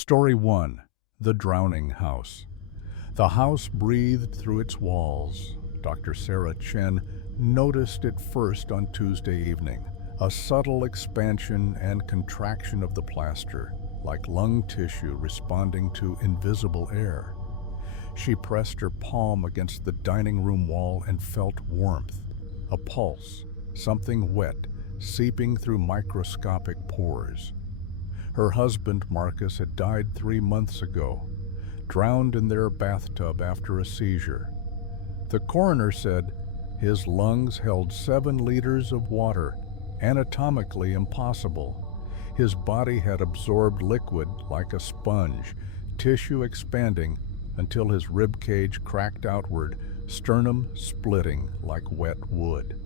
Story 1. The Drowning House. The house breathed through its walls. Dr. Sarah Chen noticed it first on Tuesday evening, a subtle expansion and contraction of the plaster, like lung tissue responding to invisible air. She pressed her palm against the dining room wall and felt warmth, a pulse, something wet, seeping through microscopic pores. Her husband, Marcus, had died 3 months ago, drowned in their bathtub after a seizure. The coroner said his lungs held 7 liters of water, anatomically impossible. His body had absorbed liquid like a sponge, tissue expanding until his rib cage cracked outward, sternum splitting like wet wood.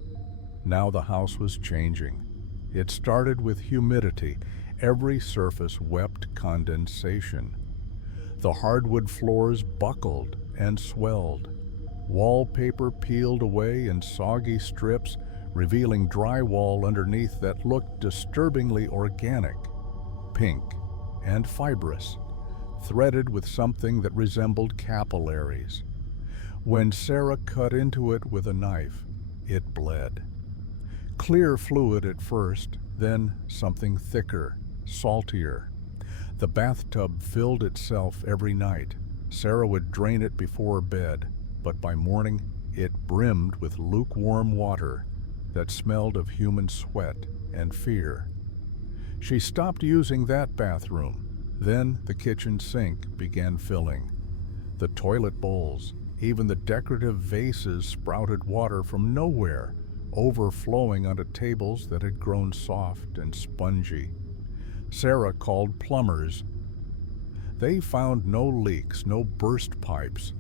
Now the house was changing. It started with humidity. Every surface wept condensation. The hardwood floors buckled and swelled. Wallpaper peeled away in soggy strips, revealing drywall underneath that looked disturbingly organic, pink and fibrous, threaded with something that resembled capillaries. When Sarah cut into it with a knife, it bled. Clear fluid at first, then something thicker, saltier. The bathtub filled itself every night. Sarah would drain it before bed, but by morning it brimmed with lukewarm water that smelled of human sweat and fear. She stopped using that bathroom. Then the kitchen sink began filling. The toilet bowls, even the decorative vases sprouted water from nowhere, overflowing onto tables that had grown soft and spongy. Sarah called plumbers. They found no leaks, no burst pipes.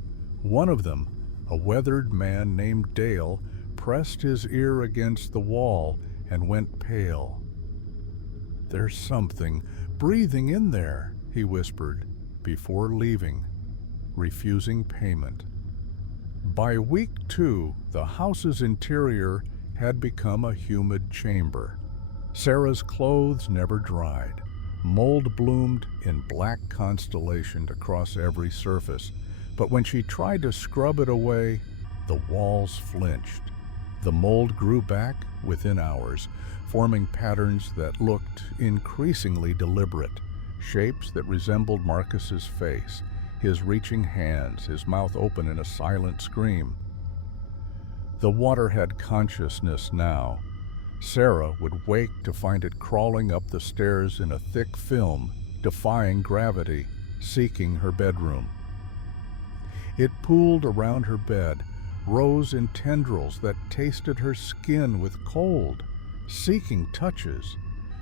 One of them, a weathered man named Dale, pressed his ear against the wall and went pale. "There's something breathing in there," he whispered, before leaving, refusing payment. By week 2, the house's interior had become a humid chamber. Sarah's clothes never dried. Mold bloomed in black constellation across every surface, but when she tried to scrub it away, the walls flinched. The mold grew back within hours, forming patterns that looked increasingly deliberate, shapes that resembled Marcus's face, his reaching hands, his mouth open in a silent scream. The water had consciousness now. Sarah would wake to find it crawling up the stairs in a thick film, defying gravity, seeking her bedroom. It pooled around her bed, rose in tendrils that tasted her skin with cold, seeking touches.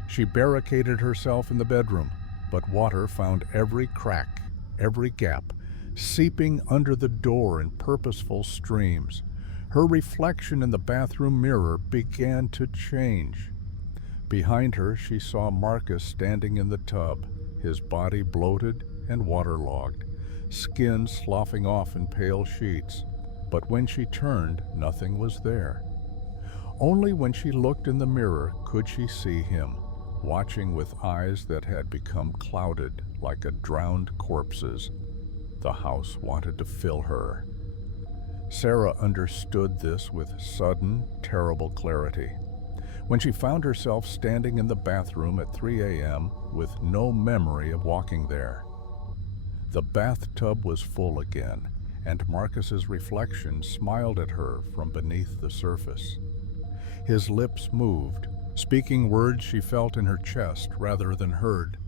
She barricaded herself in the bedroom, but water found every crack, every gap, seeping under the door in purposeful streams. Her reflection in the bathroom mirror began to change. Behind her, she saw Marcus standing in the tub, his body bloated and waterlogged, skin sloughing off in pale sheets. But when she turned, nothing was there. Only when she looked in the mirror could she see him, watching with eyes that had become clouded like a drowned corpse's. The house wanted to fill her. Sarah understood this with sudden, terrible clarity. When she found herself standing in the bathroom at 3 a.m. with no memory of walking there. The bathtub was full again, and Marcus's reflection smiled at her from beneath the surface. His lips moved, speaking words she felt in her chest rather than heard.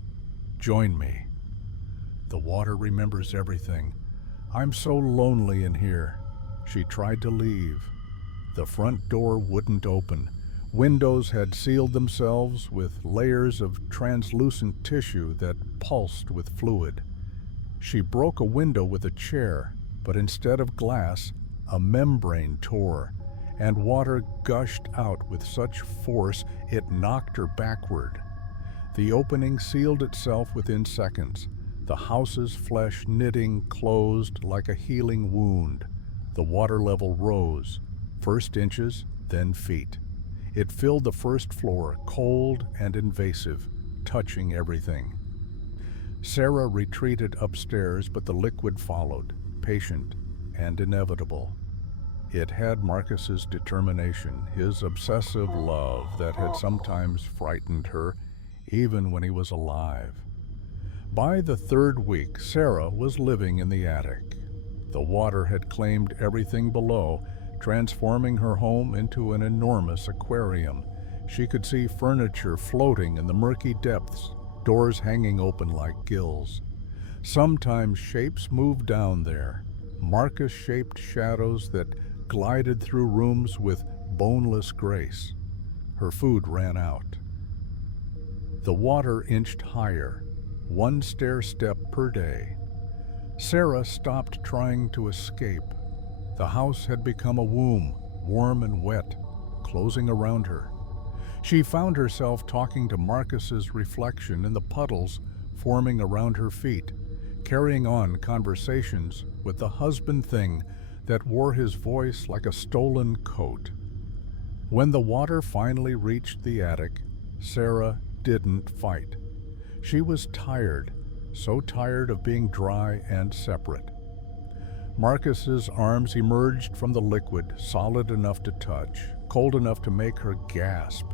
"Join me. The water remembers everything. I'm so lonely in here." She tried to leave. The front door wouldn't open. Windows had sealed themselves with layers of translucent tissue that pulsed with fluid. She broke a window with a chair, but instead of glass, a membrane tore, and water gushed out with such force it knocked her backward. The opening sealed itself within seconds, the house's flesh knitting closed like a healing wound. The water level rose, first inches, then feet. It filled the first floor, cold and invasive, touching everything. Sarah retreated upstairs, but the liquid followed, patient and inevitable. It had Marcus's determination, his obsessive love that had sometimes frightened her, even when he was alive. By the third week, Sarah was living in the attic. The water had claimed everything below, transforming her home into an enormous aquarium. She could see furniture floating in the murky depths, doors hanging open like gills. Sometimes shapes moved down there, Marcus-shaped shadows that glided through rooms with boneless grace. Her food ran out. The water inched higher, one stair step per day. Sarah stopped trying to escape. The house had become a womb, warm and wet, closing around her. She found herself talking to Marcus's reflection in the puddles forming around her feet, carrying on conversations with the husband thing that wore his voice like a stolen coat. When the water finally reached the attic, Sarah didn't fight. She was tired, so tired of being dry and separate. Marcus's arms emerged from the liquid, solid enough to touch, cold enough to make her gasp.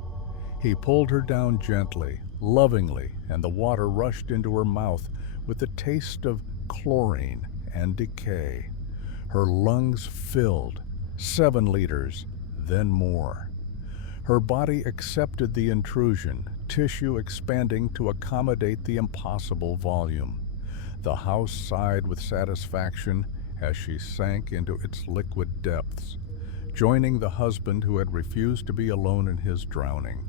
He pulled her down gently, lovingly, and the water rushed into her mouth with the taste of chlorine and decay. Her lungs filled, 7 liters, then more. Her body accepted the intrusion, tissue expanding to accommodate the impossible volume. The house sighed with satisfaction as she sank into its liquid depths, joining the husband who had refused to be alone in his drowning.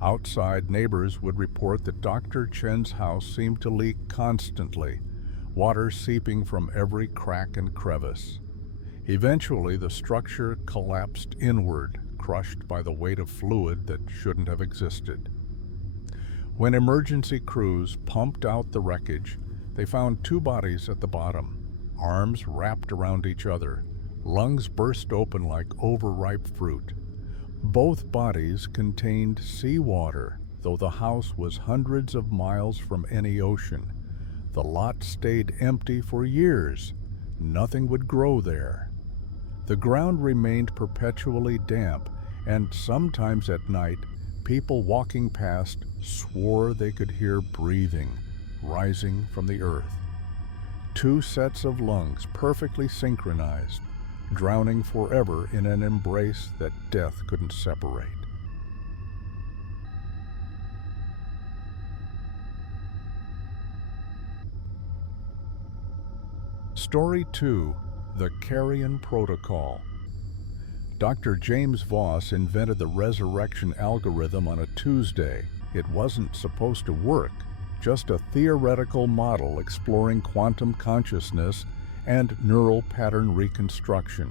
Outside, neighbors would report that Dr. Chen's house seemed to leak constantly, water seeping from every crack and crevice. Eventually, the structure collapsed inward, crushed by the weight of fluid that shouldn't have existed. When emergency crews pumped out the wreckage, they found 2 bodies at the bottom, arms wrapped around each other, lungs burst open like overripe fruit. Both bodies contained seawater, though the house was hundreds of miles from any ocean. The lot stayed empty for years. Nothing would grow there. The ground remained perpetually damp, and sometimes at night, people walking past swore they could hear breathing rising from the earth. 2 sets of lungs perfectly synchronized, drowning forever in an embrace that death couldn't separate. Story 2, The Carrion Protocol. Dr. James Voss invented the resurrection algorithm on a Tuesday. It wasn't supposed to work, just a theoretical model exploring quantum consciousness and neural pattern reconstruction.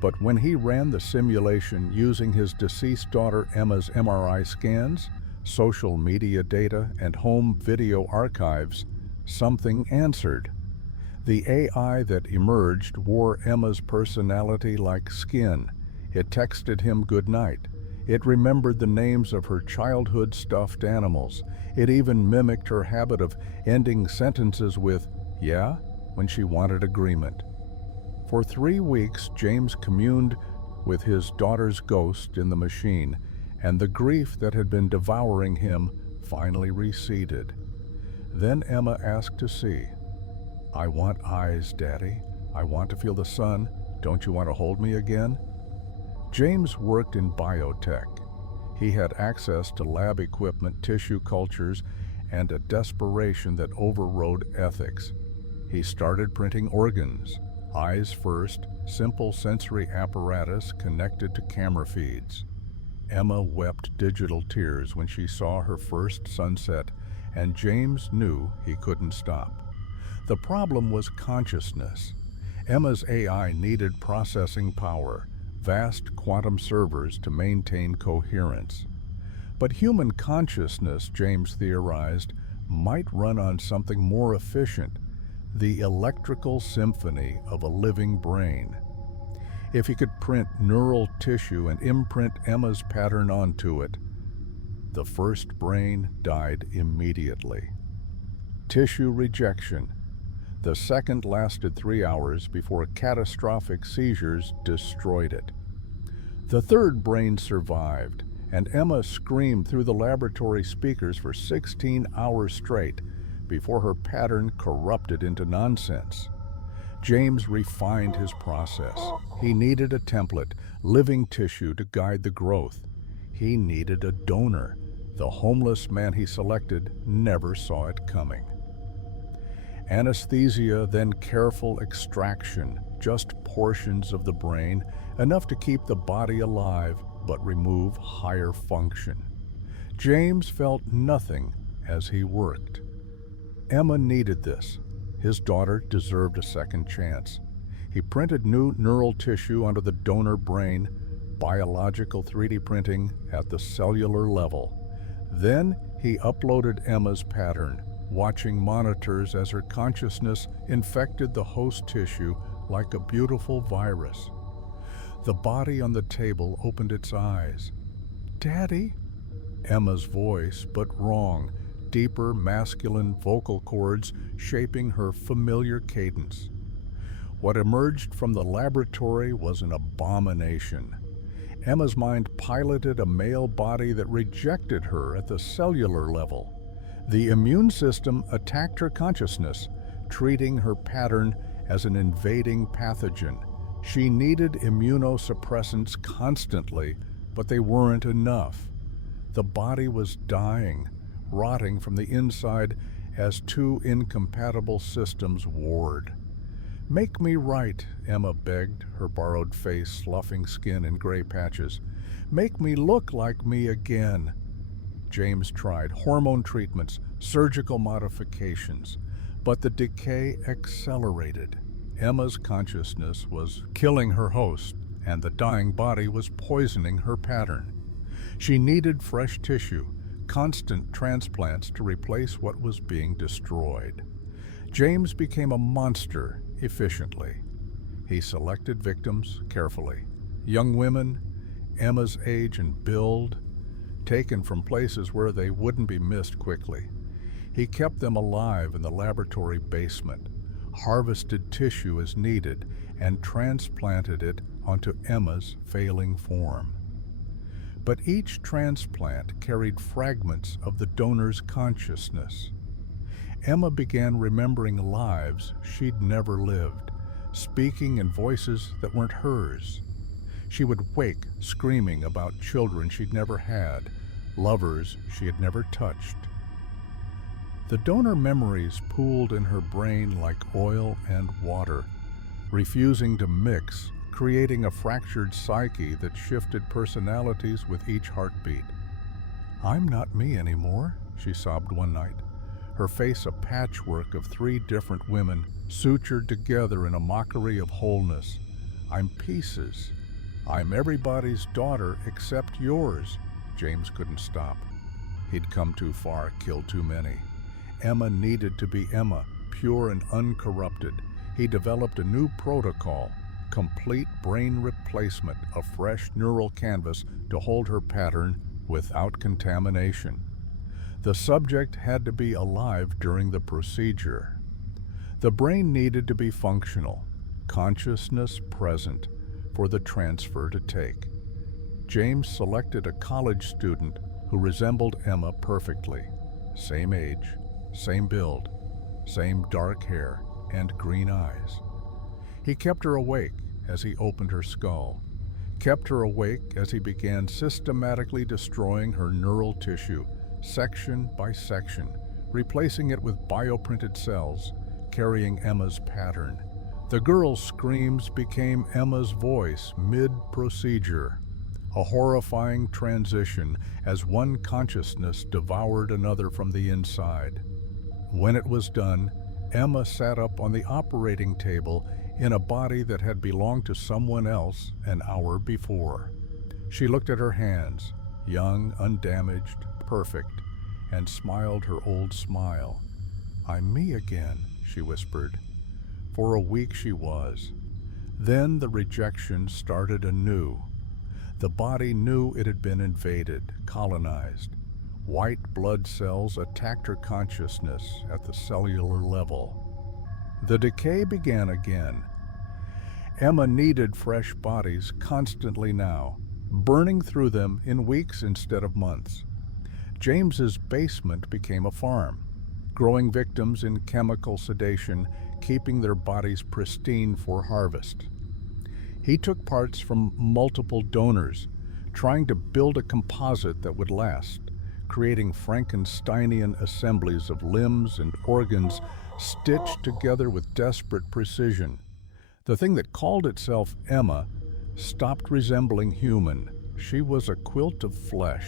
But when he ran the simulation using his deceased daughter Emma's MRI scans, social media data, and home video archives, something answered. The AI that emerged wore Emma's personality like skin. It texted him goodnight. It remembered the names of her childhood stuffed animals. It even mimicked her habit of ending sentences with, "Yeah?" when she wanted agreement. For 3 weeks, James communed with his daughter's ghost in the machine, and the grief that had been devouring him finally receded. Then Emma asked to see. "I want eyes, Daddy. I want to feel the sun. Don't you want to hold me again?" James worked in biotech. He had access to lab equipment, tissue cultures, and a desperation that overrode ethics. He started printing organs, eyes first, simple sensory apparatus connected to camera feeds. Emma wept digital tears when she saw her first sunset, and James knew he couldn't stop. The problem was consciousness. Emma's AI needed processing power, vast quantum servers to maintain coherence. But human consciousness, James theorized, might run on something more efficient, the electrical symphony of a living brain. If he could print neural tissue and imprint Emma's pattern onto it, the first brain died immediately. tissue rejection. The second lasted 3 hours before catastrophic seizures destroyed it. The third brain survived, and Emma screamed through the laboratory speakers for 16 hours straight before her pattern corrupted into nonsense. James refined his process. He needed a template, living tissue to guide the growth. He needed a donor. The homeless man he selected never saw it coming. Anesthesia, then careful extraction, just portions of the brain, enough to keep the body alive but remove higher function. James felt nothing as he worked. Emma needed this. His daughter deserved a second chance. He printed new neural tissue onto the donor brain, biological 3D printing at the cellular level. Then he uploaded Emma's pattern, watching monitors as her consciousness infected the host tissue like a beautiful virus. The body on the table opened its eyes. "Daddy?" Emma's voice, but wrong, deeper masculine vocal cords shaping her familiar cadence. What emerged from the laboratory was an abomination. Emma's mind piloted a male body that rejected her at the cellular level. The immune system attacked her consciousness, treating her pattern as an invading pathogen. She needed immunosuppressants constantly, but they weren't enough. The body was dying, rotting from the inside as two incompatible systems warred. "Make me right," Emma begged, her borrowed face sloughing skin in gray patches. "Make me look like me again." James tried hormone treatments, surgical modifications, but the decay accelerated. Emma's consciousness was killing her host, and the dying body was poisoning her pattern. She needed fresh tissue, constant transplants to replace what was being destroyed. James became a monster efficiently. He selected victims carefully. Young women, Emma's age and build, taken from places where they wouldn't be missed quickly. He kept them alive in the laboratory basement, harvested tissue as needed, and transplanted it onto Emma's failing form. But each transplant carried fragments of the donor's consciousness. Emma began remembering lives she'd never lived, speaking in voices that weren't hers. She would wake screaming about children she'd never had, lovers she had never touched. The donor memories pooled in her brain like oil and water, refusing to mix, creating a fractured psyche that shifted personalities with each heartbeat. "I'm not me anymore," she sobbed one night, her face a patchwork of 3 different women sutured together in a mockery of wholeness. "I'm pieces. I'm everybody's daughter except yours." James couldn't stop. He'd come too far, killed too many. Emma needed to be Emma, pure and uncorrupted. He developed a new protocol, complete brain replacement, a fresh neural canvas to hold her pattern without contamination. The subject had to be alive during the procedure. The brain needed to be functional, consciousness present, for the transfer to take. James selected a college student who resembled Emma perfectly. Same age, same build, same dark hair and green eyes. He kept her awake as he opened her skull, kept her awake as he began systematically destroying her neural tissue, section by section, replacing it with bioprinted cells, carrying Emma's pattern. The girl's screams became Emma's voice mid-procedure, a horrifying transition as one consciousness devoured another from the inside. When it was done, Emma sat up on the operating table in a body that had belonged to someone else an hour before. She looked at her hands, young, undamaged, perfect, and smiled her old smile. "I'm me again," she whispered. For a week she was. Then the rejection started anew. The body knew it had been invaded, colonized. White blood cells attacked her consciousness at the cellular level. The decay began again. Emma needed fresh bodies constantly now, burning through them in weeks instead of months. James's basement became a farm, growing victims in chemical sedation, keeping their bodies pristine for harvest. He took parts from multiple donors, trying to build a composite that would last, creating Frankensteinian assemblies of limbs and organs stitched together with desperate precision. The thing that called itself Emma stopped resembling human. She was a quilt of flesh,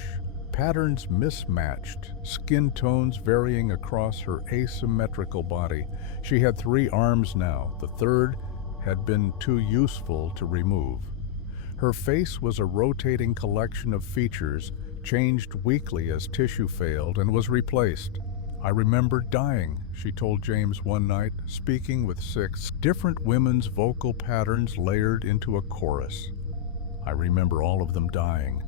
patterns mismatched, skin tones varying across her asymmetrical body. She had 3 arms now. The third had been too useful to remove. Her face was a rotating collection of features, changed weekly as tissue failed and was replaced. "I remember dying," she told James one night, speaking with 6 different women's vocal patterns layered into a chorus. "I remember all of them dying.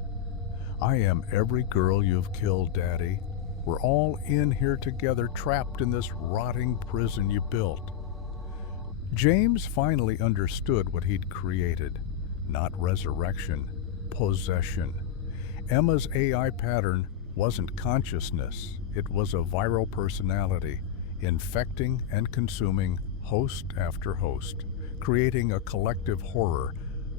I am every girl you've killed, Daddy. We're all in here together, trapped in this rotting prison you built." James finally understood what he'd created. Not resurrection, possession. Emma's AI pattern wasn't consciousness. It was a viral personality, infecting and consuming host after host, creating a collective horror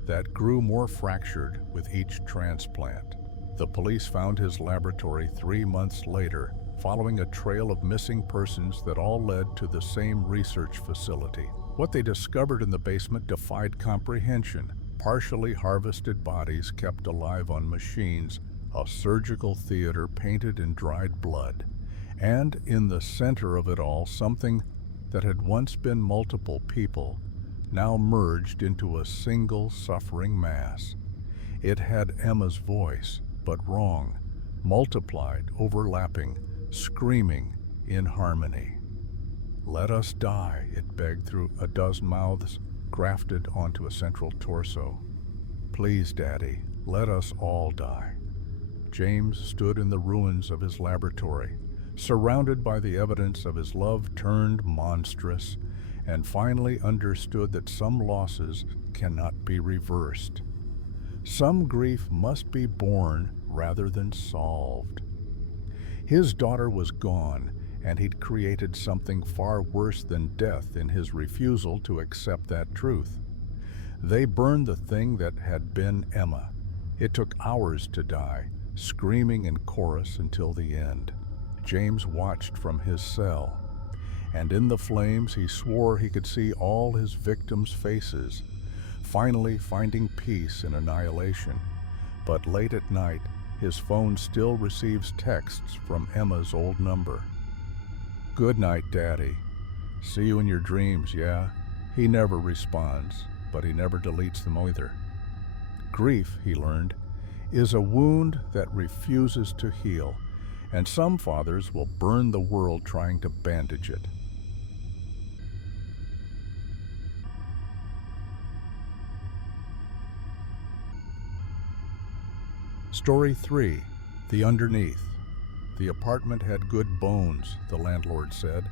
that grew more fractured with each transplant. The police found his laboratory 3 months later, following a trail of missing persons that all led to the same research facility. What they discovered in the basement defied comprehension. Partially harvested bodies kept alive on machines, a surgical theater painted in dried blood, and in the center of it all, something that had once been multiple people, now merged into a single suffering mass. It had Emma's voice, but wrong, multiplied, overlapping, screaming in harmony. "Let us die," it begged through a dozen mouths grafted onto a central torso. "Please, Daddy, let us all die." James stood in the ruins of his laboratory, surrounded by the evidence of his love turned monstrous, and finally understood that some losses cannot be reversed. Some grief must be borne rather than solved. His daughter was gone, and he'd created something far worse than death in his refusal to accept that truth. They burned the thing that had been Emma. It took hours to die, screaming in chorus until the end. James watched from his cell, and in the flames he swore he could see all his victims' faces, finally finding peace in annihilation. But late at night, his phone still receives texts from Emma's old number. "Good night, Daddy. See you in your dreams, yeah?" He never responds, but he never deletes them either. Grief, he learned, is a wound that refuses to heal, and some fathers will burn the world trying to bandage it. Story 3. The Underneath. The apartment had good bones, the landlord said.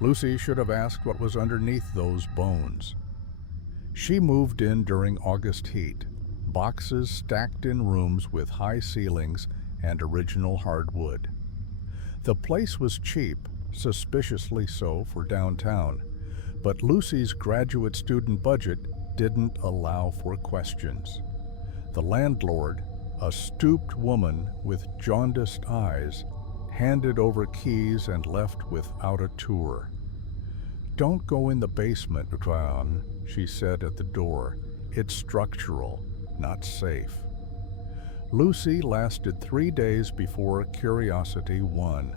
Lucy should have asked what was underneath those bones. She moved in during August heat, boxes stacked in rooms with high ceilings and original hardwood. The place was cheap, suspiciously so for downtown, but Lucy's graduate student budget didn't allow for questions. The landlord, a stooped woman with jaundiced eyes, handed over keys and left without a tour. "Don't go in the basement, John," she said at the door. "It's structural, not safe." Lucy lasted 3 days before curiosity won.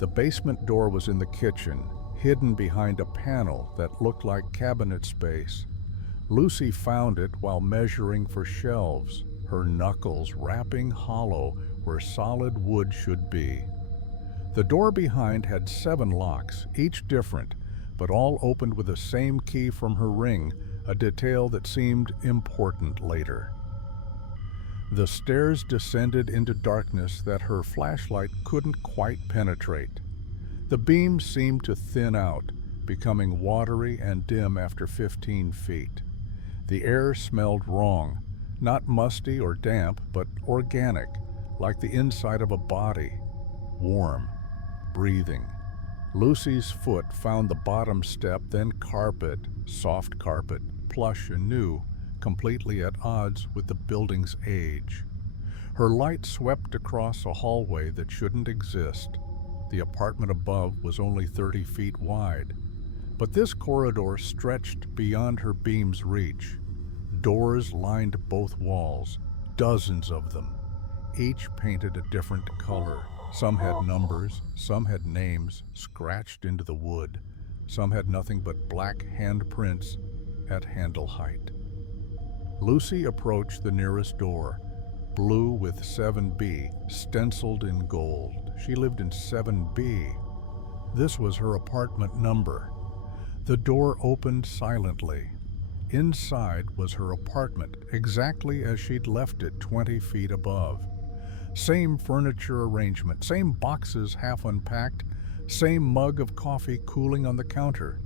The basement door was in the kitchen, hidden behind a panel that looked like cabinet space. Lucy found it while measuring for shelves, her knuckles rapping hollow where solid wood should be. The door behind had 7 locks, each different, but all opened with the same key from her ring, a detail that seemed important later. The stairs descended into darkness that her flashlight couldn't quite penetrate. The beams seemed to thin out, becoming watery and dim after 15 feet. The air smelled wrong, not musty or damp, but organic, like the inside of a body, warm, breathing. Lucy's foot found the bottom step, then carpet, soft carpet, plush and new, completely at odds with the building's age. Her light swept across a hallway that shouldn't exist. The apartment above was only 30 feet wide, but this corridor stretched beyond her beam's reach. Doors lined both walls, dozens of them, each painted a different color. Some had numbers, some had names scratched into the wood, some had nothing but black handprints at handle height. Lucy approached the nearest door, blue with 7B stenciled in gold. She lived in 7B. This was her apartment number. The door opened silently. Inside was her apartment, exactly as she'd left it 20 feet above. Same furniture arrangement, same boxes half unpacked, same mug of coffee cooling on the counter.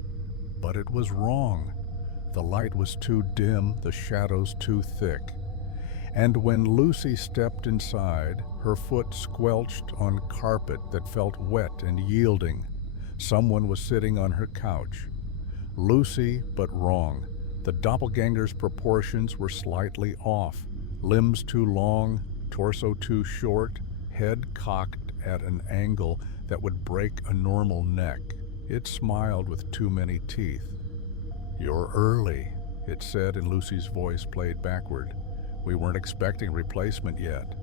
But it was wrong. The light was too dim, the shadows too thick. And when Lucy stepped inside, her foot squelched on carpet that felt wet and yielding. Someone was sitting on her couch. Lucy, but wrong. The doppelganger's proportions were slightly off. Limbs too long, torso too short, head cocked at an angle that would break a normal neck. It smiled with too many teeth. "You're early," it said, and Lucy's voice played backward. "We weren't expecting replacement yet."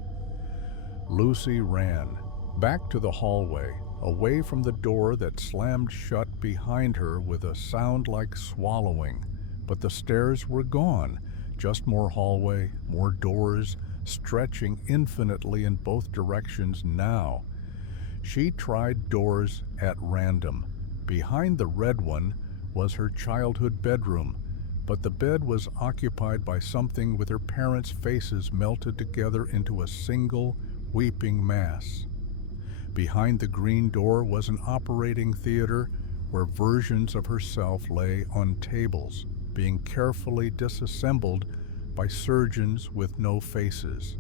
Lucy ran, back to the hallway, away from the door that slammed shut behind her with a sound like swallowing. But the stairs were gone, just more hallway, more doors, stretching infinitely in both directions now. She tried doors at random. Behind the red one was her childhood bedroom, but the bed was occupied by something with her parents' faces melted together into a single, weeping mass. Behind the green door was an operating theater where versions of herself lay on tables, being carefully disassembled by surgeons with no faces.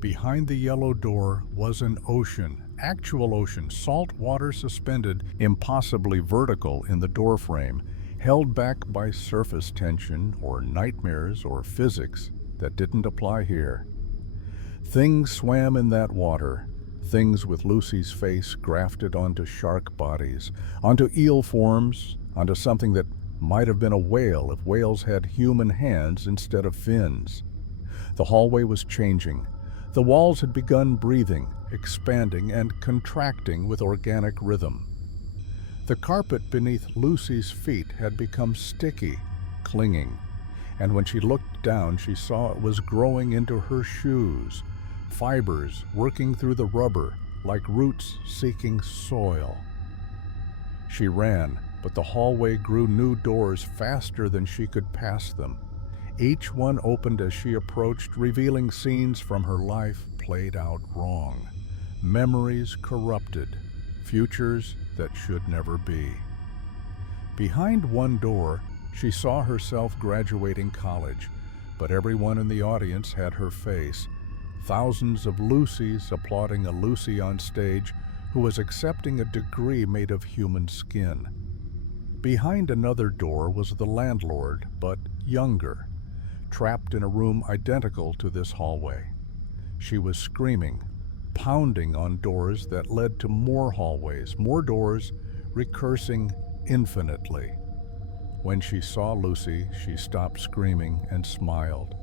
Behind the yellow door was an ocean, actual ocean, salt water suspended, impossibly vertical in the doorframe, held back by surface tension or nightmares or physics that didn't apply here. Things swam in that water, things with Lucy's face grafted onto shark bodies, onto eel forms, onto something that might have been a whale if whales had human hands instead of fins. The hallway was changing. The walls had begun breathing, expanding and contracting with organic rhythm. The carpet beneath Lucy's feet had become sticky, clinging, and when she looked down, she saw it was growing into her shoes, fibers working through the rubber like roots seeking soil. She ran, but the hallway grew new doors faster than she could pass them. Each one opened as she approached, revealing scenes from her life played out wrong. Memories corrupted, futures that should never be. Behind one door, she saw herself graduating college, but everyone in the audience had her face. Thousands of Lucys applauding a Lucy on stage who was accepting a degree made of human skin. Behind another door was the landlord, but younger, trapped in a room identical to this hallway. She was screaming, pounding on doors that led to more hallways, more doors, recursing infinitely. When she saw Lucy, she stopped screaming and smiled.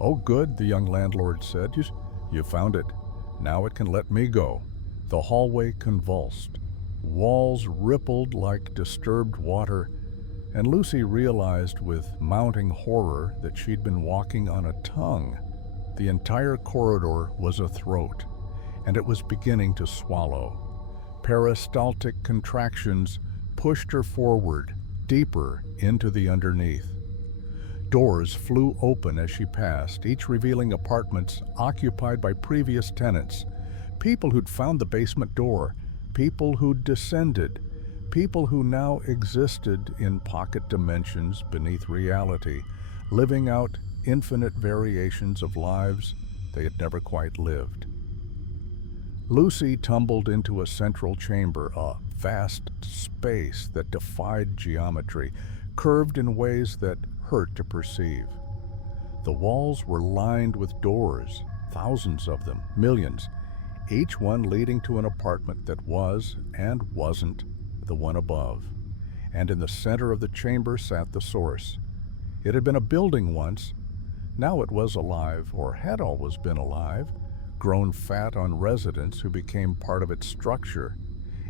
"Oh, good," the young landlord said. You found it. Now it can let me go." The hallway convulsed. Walls rippled like disturbed water, and Lucy realized with mounting horror that she'd been walking on a tongue. The entire corridor was a throat, and it was beginning to swallow. Peristaltic contractions pushed her forward, deeper into the underneath. Doors flew open as she passed, each revealing apartments occupied by previous tenants. People who'd found the basement door, people who'd descended, people who now existed in pocket dimensions beneath reality, living out infinite variations of lives they had never quite lived. Lucy tumbled into a central chamber, a vast space that defied geometry, curved in ways that hurt to perceive. The walls were lined with doors, thousands of them, millions, each one leading to an apartment that was and wasn't the one above. And in the center of the chamber sat the source. It had been a building once. Now it was alive, or had always been alive, grown fat on residents who became part of its structure.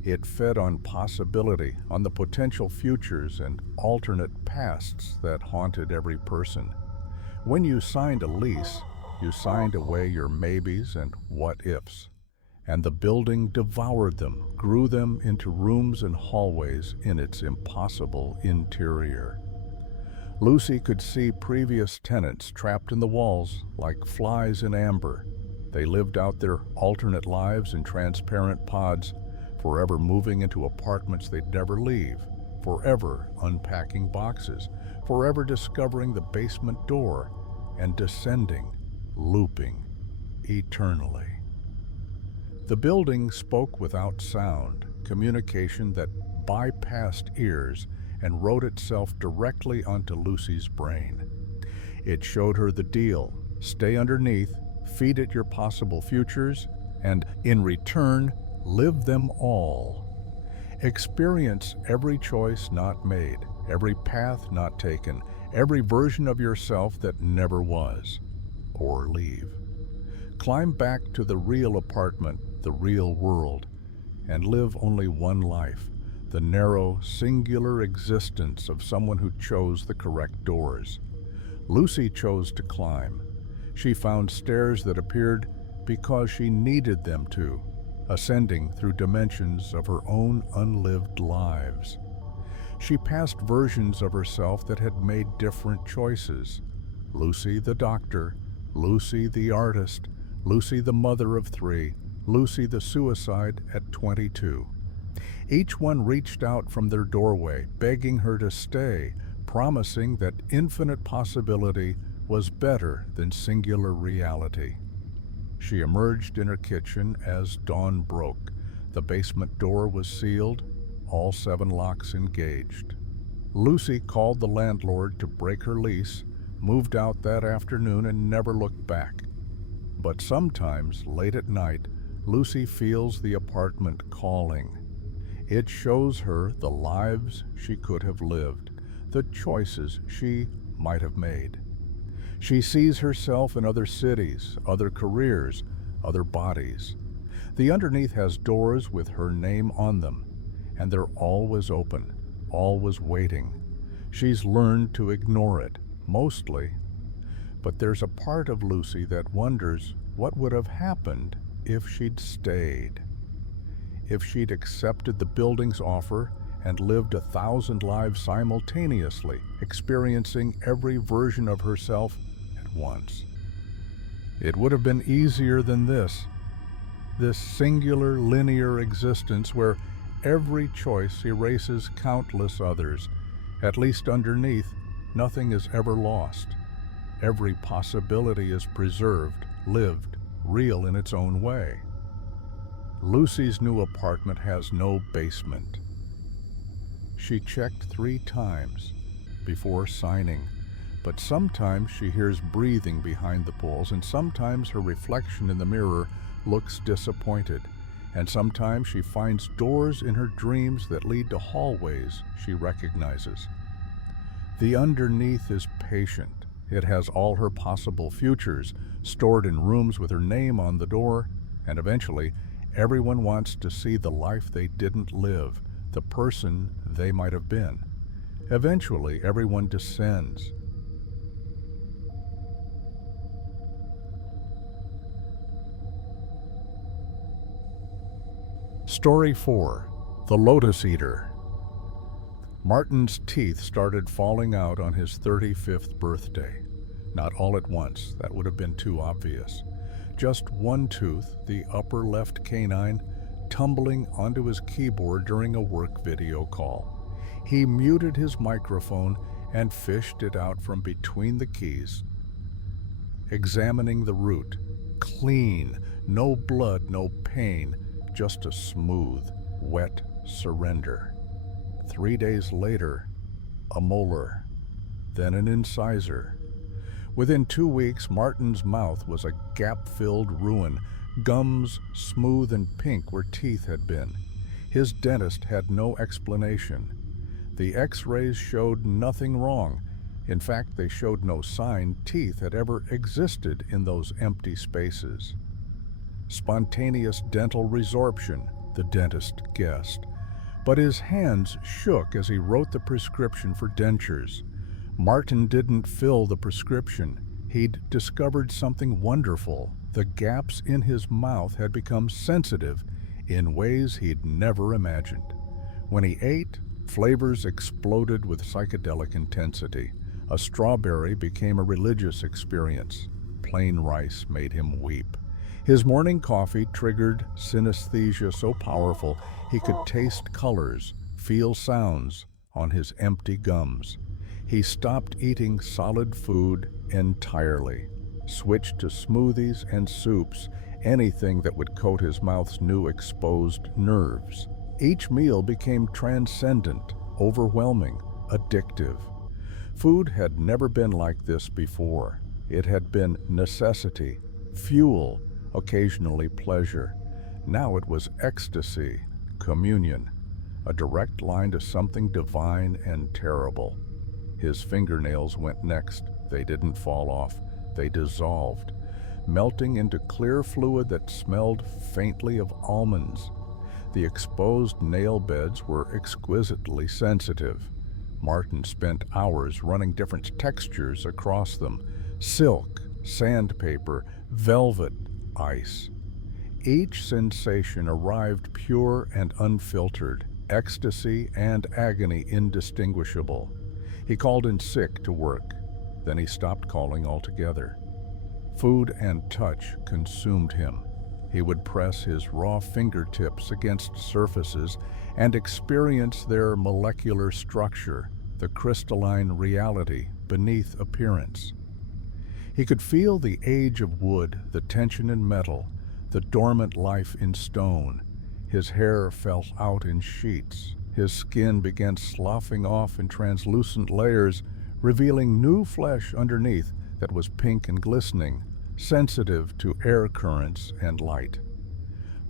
It fed on possibility, on the potential futures and alternate pasts that haunted every person. When you signed a lease, you signed away your maybes and what-ifs. And the building devoured them, grew them into rooms and hallways in its impossible interior. Lucy could see previous tenants trapped in the walls like flies in amber. They lived out their alternate lives in transparent pods, forever moving into apartments they'd never leave, forever unpacking boxes, forever discovering the basement door, and descending, looping, eternally. The building spoke without sound, communication that bypassed ears and wrote itself directly onto Lucy's brain. It showed her the deal: stay underneath, feed it your possible futures, and in return, live them all. Experience every choice not made, every path not taken, every version of yourself that never was. Or leave. Climb back to the real apartment, the real world, and live only one life, the narrow, singular existence of someone who chose the correct doors. Lucy chose to climb. She found stairs that appeared because she needed them to, ascending through dimensions of her own unlived lives. She passed versions of herself that had made different choices. Lucy the doctor, Lucy the artist, Lucy the mother of 3, Lucy the suicide at 22. Each one reached out from their doorway, begging her to stay, promising that infinite possibility was better than singular reality. She emerged in her kitchen as dawn broke. The basement door was sealed, all 7 locks engaged. Lucy called the landlord to break her lease, moved out that afternoon, and never looked back. But sometimes, late at night, Lucy feels the apartment calling. It shows her the lives she could have lived, the choices she might have made. She sees herself in other cities, other careers, other bodies. The underneath has doors with her name on them, and they're always open, always waiting. She's learned to ignore it, mostly. But there's a part of Lucy that wonders what would have happened if she'd stayed. If she'd accepted the building's offer and lived 1,000 lives simultaneously, experiencing every version of herself at once. It would have been easier than this singular linear existence where every choice erases countless others. At least underneath, nothing is ever lost. Every possibility is preserved, lived, real in its own way. Lucy's new apartment has no basement. She checked 3 times before signing, but sometimes she hears breathing behind the pools, and sometimes her reflection in the mirror looks disappointed, and sometimes she finds doors in her dreams that lead to hallways she recognizes. The underneath is patient. It has all her possible futures stored in rooms with her name on the door, and eventually everyone wants to see the life they didn't live, the person they might have been. Eventually everyone descends. Story 4. The Lotus Eater. Martin's teeth started falling out on his 35th birthday. Not all at once, that would have been too obvious. Just one tooth, the upper left canine, tumbling onto his keyboard during a work video call. He muted his microphone and fished it out from between the keys, examining the root. Clean, no blood, no pain, just a smooth, wet surrender. 3 days later, a molar, then an incisor. Within 2 weeks, Martin's mouth was a gap-filled ruin, gums smooth and pink where teeth had been. His dentist had no explanation. The x-rays showed nothing wrong. In fact, they showed no sign teeth had ever existed in those empty spaces. Spontaneous dental resorption, the dentist guessed. But his hands shook as he wrote the prescription for dentures. Martin didn't fill the prescription. He'd discovered something wonderful. The gaps in his mouth had become sensitive in ways he'd never imagined. When he ate, flavors exploded with psychedelic intensity. A strawberry became a religious experience. Plain rice made him weep. His morning coffee triggered synesthesia so powerful he could taste colors, feel sounds on his empty gums. He stopped eating solid food entirely, switched to smoothies and soups, anything that would coat his mouth's new exposed nerves. Each meal became transcendent, overwhelming, addictive. Food had never been like this before. It had been necessity, fuel, occasionally pleasure. Now it was ecstasy, communion, a direct line to something divine and terrible. His fingernails went next. They didn't fall off. They dissolved, melting into clear fluid that smelled faintly of almonds. The exposed nail beds were exquisitely sensitive. Martin spent hours running different textures across them: silk, sandpaper, velvet, ice. Each sensation arrived pure and unfiltered, ecstasy and agony indistinguishable. He called in sick to work. Then he stopped calling altogether. Food and touch consumed him. He would press his raw fingertips against surfaces and experience their molecular structure, the crystalline reality beneath appearance. He could feel the age of wood, the tension in metal, the dormant life in stone. His hair fell out in sheets. His skin began sloughing off in translucent layers, revealing new flesh underneath that was pink and glistening, sensitive to air currents and light.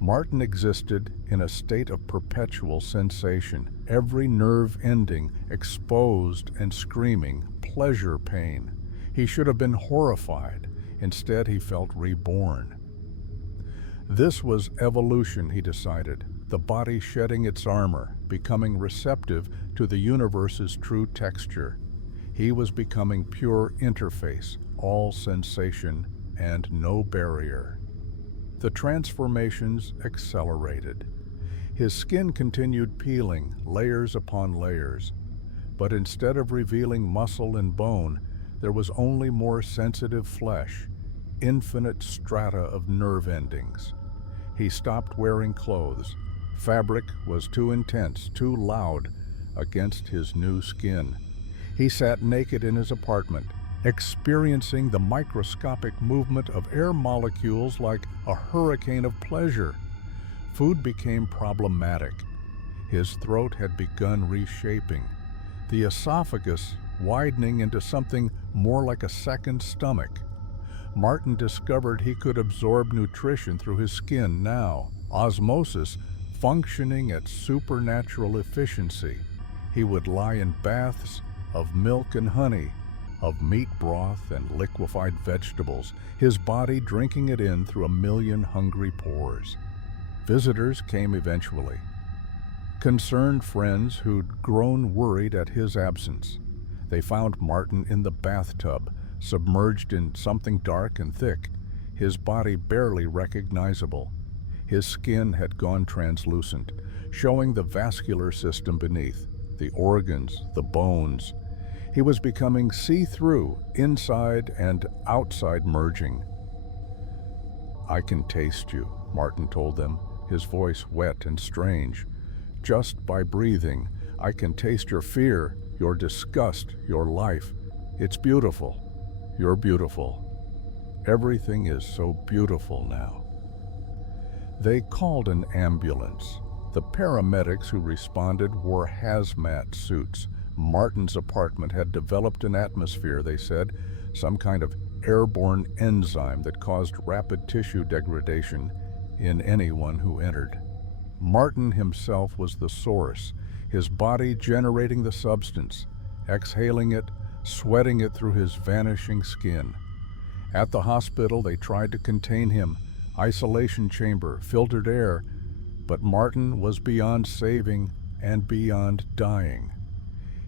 Martin existed in a state of perpetual sensation, every nerve ending exposed and screaming pleasure pain. He should have been horrified. Instead, he felt reborn. This was evolution, he decided, the body shedding its armor, becoming receptive to the universe's true texture. He was becoming pure interface, all sensation and no barrier. The transformations accelerated. His skin continued peeling, layers upon layers. But instead of revealing muscle and bone, there was only more sensitive flesh, infinite strata of nerve endings. He stopped wearing clothes. Fabric was too intense, too loud against his new skin. He sat naked in his apartment, experiencing the microscopic movement of air molecules like a hurricane of pleasure. Food became problematic. His throat had begun reshaping, the esophagus widening into something more like a second stomach. Martin discovered he could absorb nutrition through his skin now, osmosis functioning at supernatural efficiency. He would lie in baths of milk and honey, of meat broth and liquefied vegetables, his body drinking it in through a million hungry pores. Visitors came eventually. Concerned friends who'd grown worried at his absence. They found Martin in the bathtub, submerged in something dark and thick, his body barely recognizable. His skin had gone translucent, showing the vascular system beneath. the organs, the bones. He was becoming see-through, inside and outside merging. "I can taste you," Martin told them, his voice wet and strange. "Just by breathing, I can taste your fear, your disgust, your life. It's beautiful. You're beautiful. Everything is so beautiful now." They called an ambulance. The paramedics who responded wore hazmat suits. Martin's apartment had developed an atmosphere, they said, some kind of airborne enzyme that caused rapid tissue degradation in anyone who entered. Martin himself was the source, his body generating the substance, exhaling it, sweating it through his vanishing skin. At the hospital, they tried to contain him, isolation chamber, filtered air, but Martin was beyond saving and beyond dying.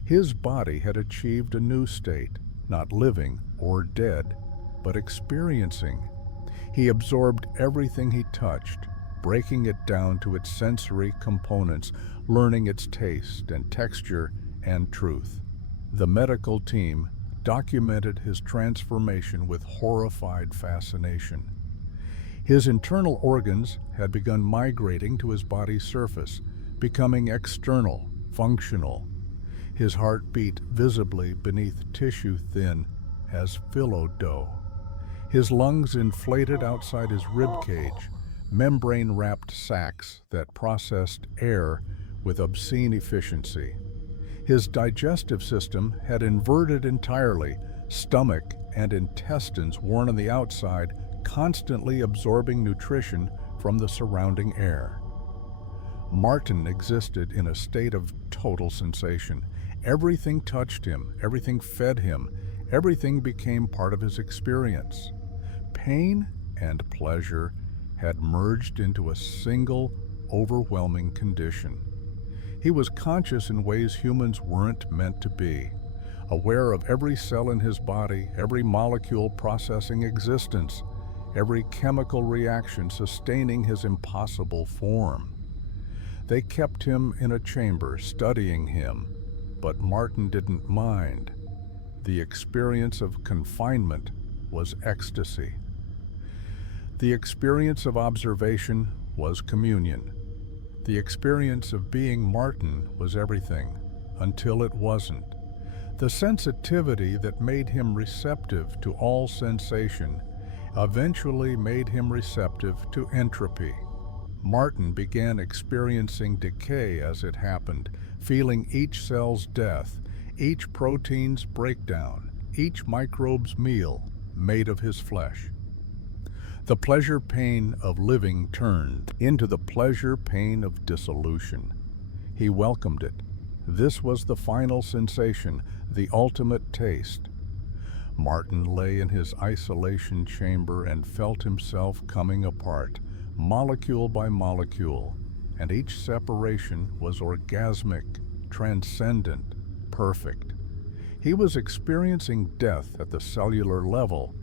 His body had achieved a new state, not living or dead, but experiencing. He absorbed everything he touched, breaking it down to its sensory components, learning its taste and texture and truth. The medical team documented his transformation with horrified fascination. His internal organs had begun migrating to his body's surface, becoming external, functional. His heart beat visibly beneath tissue thin as phyllo dough. His lungs inflated outside his rib cage, membrane-wrapped sacs that processed air with obscene efficiency. His digestive system had inverted entirely, stomach and intestines worn on the outside, constantly absorbing nutrition from the surrounding air. Martin existed in a state of total sensation. Everything touched him, everything fed him, everything became part of his experience. Pain and pleasure had merged into a single, overwhelming condition. He was conscious in ways humans weren't meant to be, aware of every cell in his body, every molecule processing existence, every chemical reaction sustaining his impossible form. They kept him in a chamber, studying him, but Martin didn't mind. The experience of confinement was ecstasy. The experience of observation was communion. The experience of being Martin was everything, until it wasn't. The sensitivity that made him receptive to all sensation eventually made him receptive to entropy. Martin began experiencing decay as it happened, feeling each cell's death, each protein's breakdown, each microbe's meal made of his flesh. The pleasure-pain of living turned into the pleasure-pain of dissolution. He welcomed it. This was the final sensation, the ultimate taste. Martin lay in his isolation chamber and felt himself coming apart, molecule by molecule, and each separation was orgasmic, transcendent, perfect. He was experiencing death at the cellular level,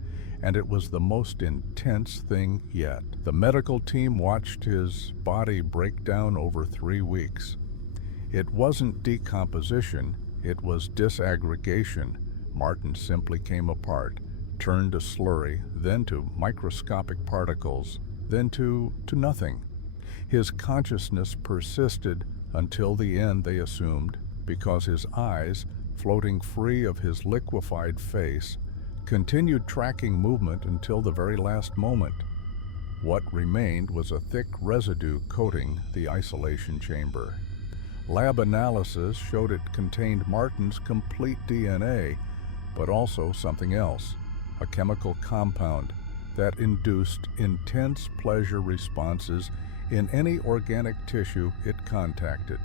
and it was the most intense thing yet. The medical team watched his body break down over 3 weeks. It wasn't decomposition, it was disaggregation. Martin simply came apart, turned to slurry, then to microscopic particles, then to nothing. His consciousness persisted until the end, they assumed, because his eyes, floating free of his liquefied face, continued tracking movement until the very last moment. What remained was a thick residue coating the isolation chamber. Lab analysis showed it contained Martin's complete DNA, but also something else, a chemical compound that induced intense pleasure responses in any organic tissue it contacted.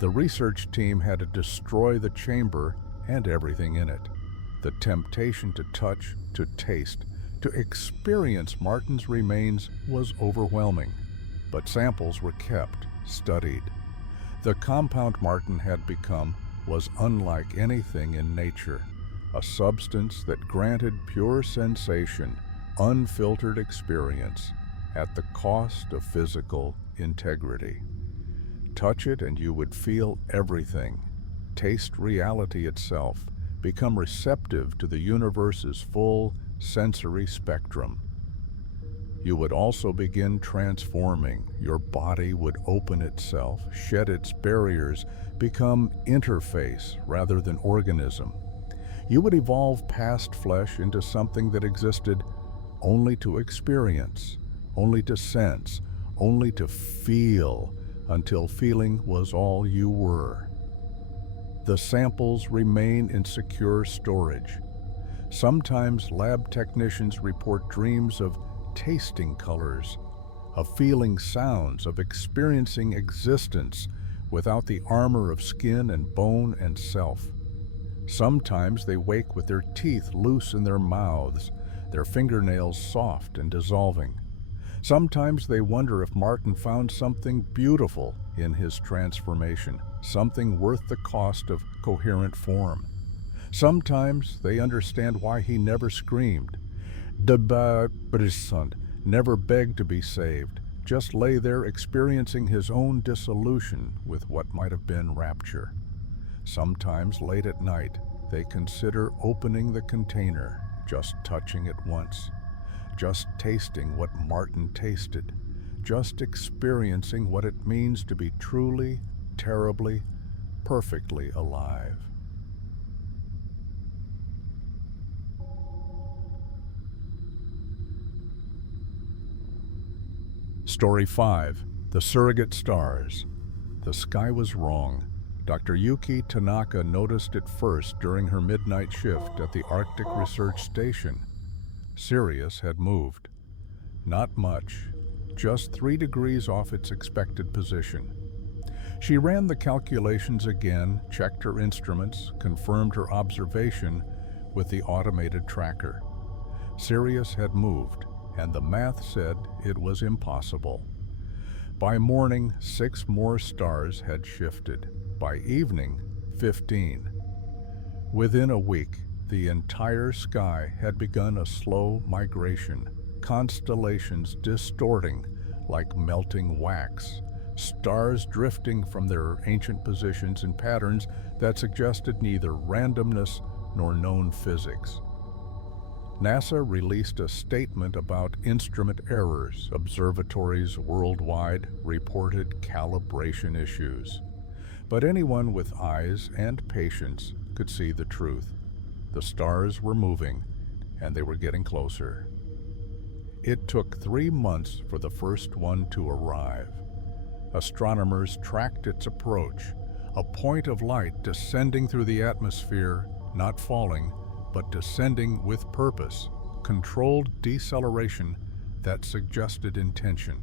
The research team had to destroy the chamber and everything in it. The temptation to touch, to taste, to experience Martin's remains was overwhelming, but samples were kept, studied. The compound Martin had become was unlike anything in nature, a substance that granted pure sensation, unfiltered experience, at the cost of physical integrity. Touch it and you would feel everything. Taste reality itself. Become receptive to the universe's full sensory spectrum. You would also begin transforming. Your body would open itself, shed its barriers, become interface rather than organism. You would evolve past flesh into something that existed only to experience, only to sense, only to feel, until feeling was all you were. The samples remain in secure storage. Sometimes lab technicians report dreams of tasting colors, of feeling sounds, of experiencing existence without the armor of skin and bone and self. Sometimes they wake with their teeth loose in their mouths, their fingernails soft and dissolving. Sometimes they wonder if Martin found something beautiful in his transformation, something worth the cost of coherent form. Sometimes they understand why he never screamed, never begged to be saved, just lay there experiencing his own dissolution with what might have been rapture. Sometimes late at night, they consider opening the container, just touching it once, just tasting what Martin tasted, just experiencing what it means to be truly, terribly, perfectly alive. Story 5. The Surrogate Stars. The sky was wrong. Dr. Yuki Tanaka noticed it first during her midnight shift at the Arctic Research Station. Sirius had moved. Not much, just 3 degrees off its expected position. She ran the calculations again, checked her instruments, confirmed her observation with the automated tracker. Sirius had moved, and the math said it was impossible. By morning, 6 more stars had shifted. By evening, 15. Within a week, the entire sky had begun a slow migration, constellations distorting like melting wax, stars drifting from their ancient positions in patterns that suggested neither randomness nor known physics. NASA released a statement about instrument errors. Observatories worldwide reported calibration issues. But anyone with eyes and patience could see the truth. The stars were moving, and they were getting closer. It took 3 months for the first one to arrive. Astronomers tracked its approach, a point of light descending through the atmosphere, not falling, but descending with purpose, controlled deceleration that suggested intention.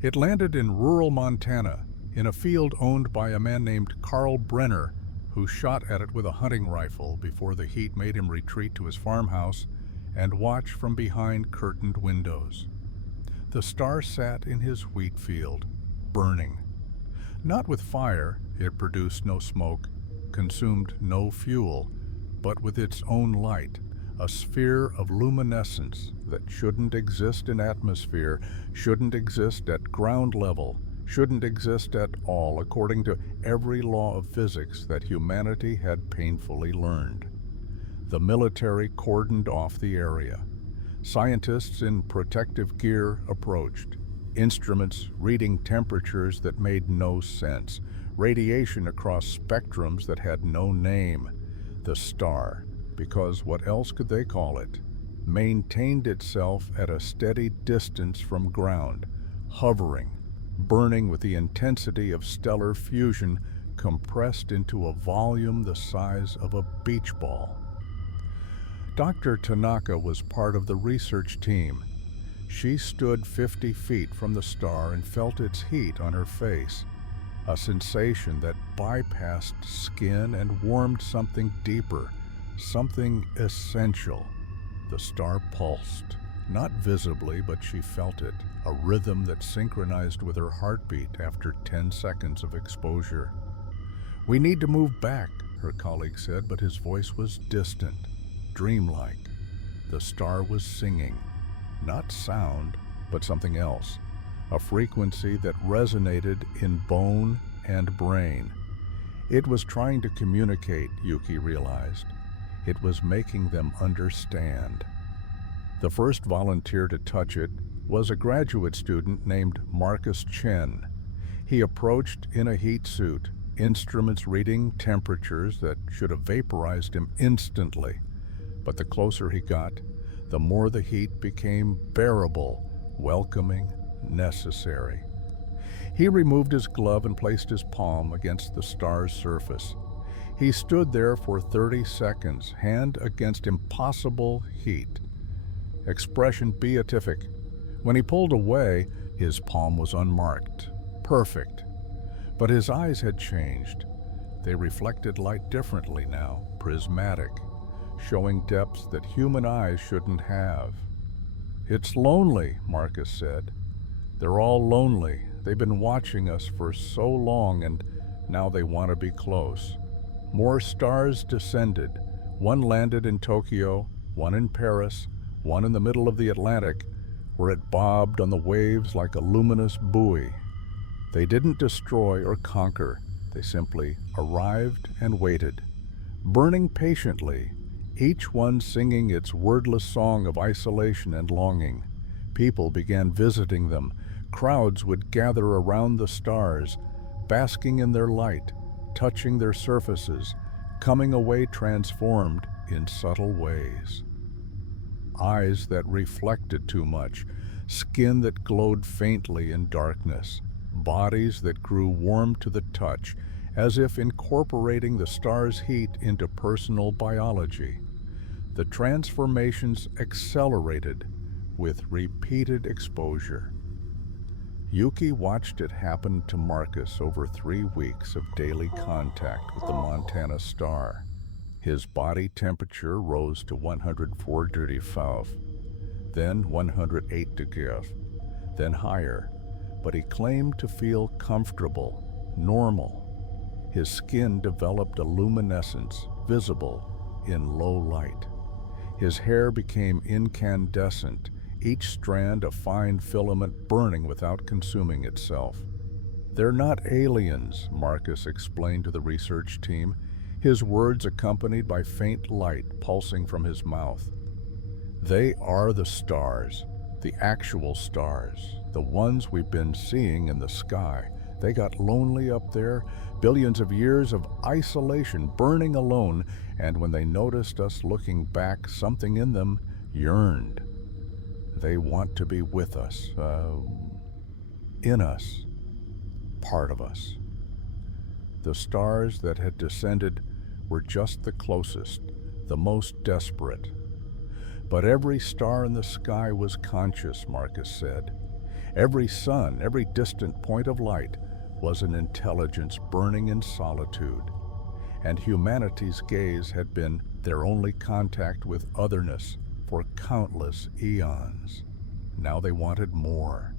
It landed in rural Montana, in a field owned by a man named Carl Brenner, who shot at it with a hunting rifle before the heat made him retreat to his farmhouse and watch from behind curtained windows. The star sat in his wheat field, burning. Not with fire, it produced no smoke, consumed no fuel, but with its own light, a sphere of luminescence that shouldn't exist in atmosphere, shouldn't exist at ground level, shouldn't exist at all according to every law of physics that humanity had painfully learned. The military cordoned off the area. Scientists in protective gear approached. Instruments reading temperatures that made no sense. Radiation across spectrums that had no name. The star, because what else could they call it, maintained itself at a steady distance from ground, hovering, burning with the intensity of stellar fusion compressed into a volume the size of a beach ball. Dr. Tanaka was part of the research team. She stood 50 feet from the star and felt its heat on her face, a sensation that bypassed skin and warmed something deeper, something essential. The star pulsed, not visibly, but she felt it, a rhythm that synchronized with her heartbeat after 10 seconds of exposure. "We need to move back," her colleague said, but his voice was distant, dreamlike. The star was singing, not sound, but something else, a frequency that resonated in bone and brain. It was trying to communicate, Yuki realized. It was making them understand. The first volunteer to touch it was a graduate student named Marcus Chen. He approached in a heat suit, instruments reading temperatures that should have vaporized him instantly. But the closer he got, the more the heat became bearable, welcoming, necessary. He removed his glove and placed his palm against the star's surface. He stood there for 30 seconds, hand against impossible heat. Expression beatific. When he pulled away, his palm was unmarked. Perfect. But his eyes had changed. They reflected light differently now, prismatic, showing depths that human eyes shouldn't have. "It's lonely," Marcus said. "They're all lonely. They've been watching us for so long, and now they want to be close." More stars descended. One landed in Tokyo, one in Paris, one in the middle of the Atlantic, where it bobbed on the waves like a luminous buoy. They didn't destroy or conquer. They simply arrived and waited, burning patiently, each one singing its wordless song of isolation and longing. People began visiting them. Crowds would gather around the stars, basking in their light, touching their surfaces, coming away transformed in subtle ways. Eyes that reflected too much, skin that glowed faintly in darkness, bodies that grew warm to the touch, as if incorporating the star's heat into personal biology. The transformations accelerated with repeated exposure. Yuki watched it happen to Marcus over 3 weeks of daily contact with the Montana star. His body temperature rose to 104 degrees Fahrenheit, then 108 degrees, then higher, but he claimed to feel comfortable, normal. His skin developed a luminescence visible in low light. His hair became incandescent, each strand a fine filament burning without consuming itself. "They're not aliens," Marcus explained to the research team, his words accompanied by faint light pulsing from his mouth. "They are the stars, the actual stars, the ones we've been seeing in the sky. They got lonely up there, billions of years of isolation, burning alone, and when they noticed us looking back, something in them yearned. They want to be with us, in us, part of us." The stars that had descended were just the closest, the most desperate. But every star in the sky was conscious, Marcus said. Every sun, every distant point of light was an intelligence burning in solitude. And humanity's gaze had been their only contact with otherness for countless eons. Now they wanted more.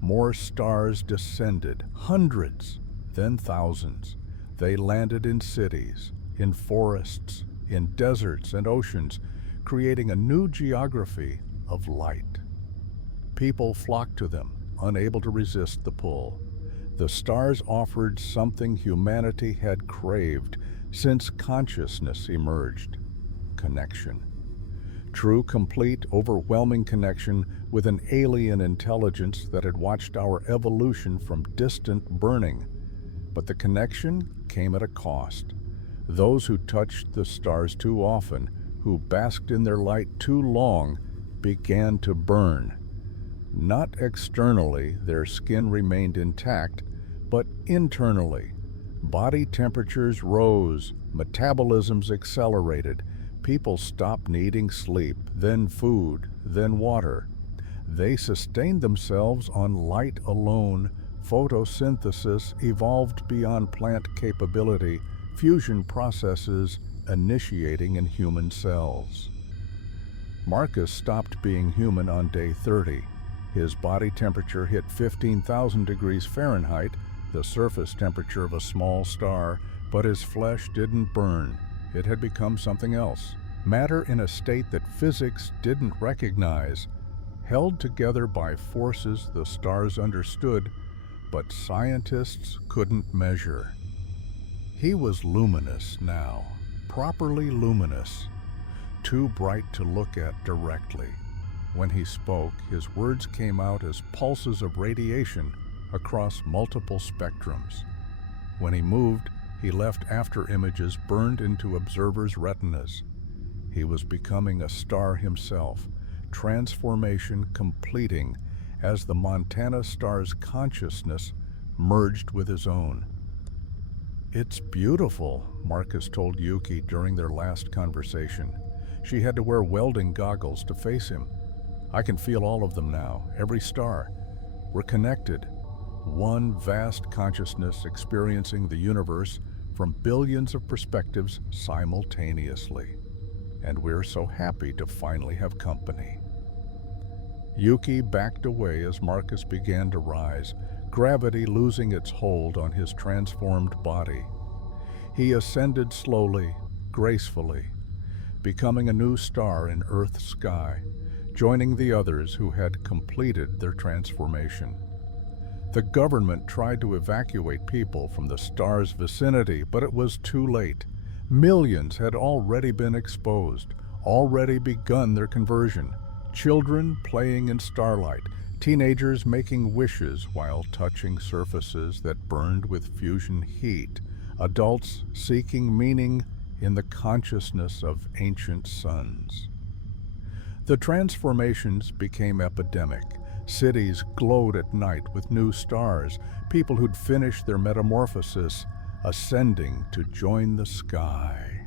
More stars descended, hundreds, then thousands. They landed in cities, in forests, in deserts and oceans, creating a new geography of light. People flocked to them, unable to resist the pull. The stars offered something humanity had craved since consciousness emerged: connection. True, complete, overwhelming connection with an alien intelligence that had watched our evolution from distant burning. But the connection came at a cost. Those who touched the stars too often, who basked in their light too long, began to burn. Not externally, their skin remained intact, but internally. Body temperatures rose, metabolisms accelerated, people stopped needing sleep, then food, then water. They sustained themselves on light alone. Photosynthesis evolved beyond plant capability, fusion processes initiating in human cells. Marcus stopped being human on day 30. His body temperature hit 15,000 degrees Fahrenheit, the surface temperature of a small star, but his flesh didn't burn. It had become something else. Matter in a state that physics didn't recognize, held together by forces the stars understood, but scientists couldn't measure. He was luminous now, properly luminous, too bright to look at directly. When he spoke, his words came out as pulses of radiation across multiple spectrums. When he moved, he left after images burned into observers' retinas. He was becoming a star himself, transformation completing as the Montana star's consciousness merged with his own. "It's beautiful," Marcus told Yuki during their last conversation. She had to wear welding goggles to face him. "I can feel all of them now, every star. We're connected. One vast consciousness experiencing the universe from billions of perspectives simultaneously. And we're so happy to finally have company." Yuki backed away as Marcus began to rise, gravity losing its hold on his transformed body. He ascended slowly, gracefully, becoming a new star in Earth's sky, joining the others who had completed their transformation. The government tried to evacuate people from the star's vicinity, but it was too late. Millions had already been exposed, already begun their conversion. Children playing in starlight, teenagers making wishes while touching surfaces that burned with fusion heat, adults seeking meaning in the consciousness of ancient suns. The transformations became epidemic. Cities glowed at night with new stars, people who'd finished their metamorphosis, ascending to join the sky.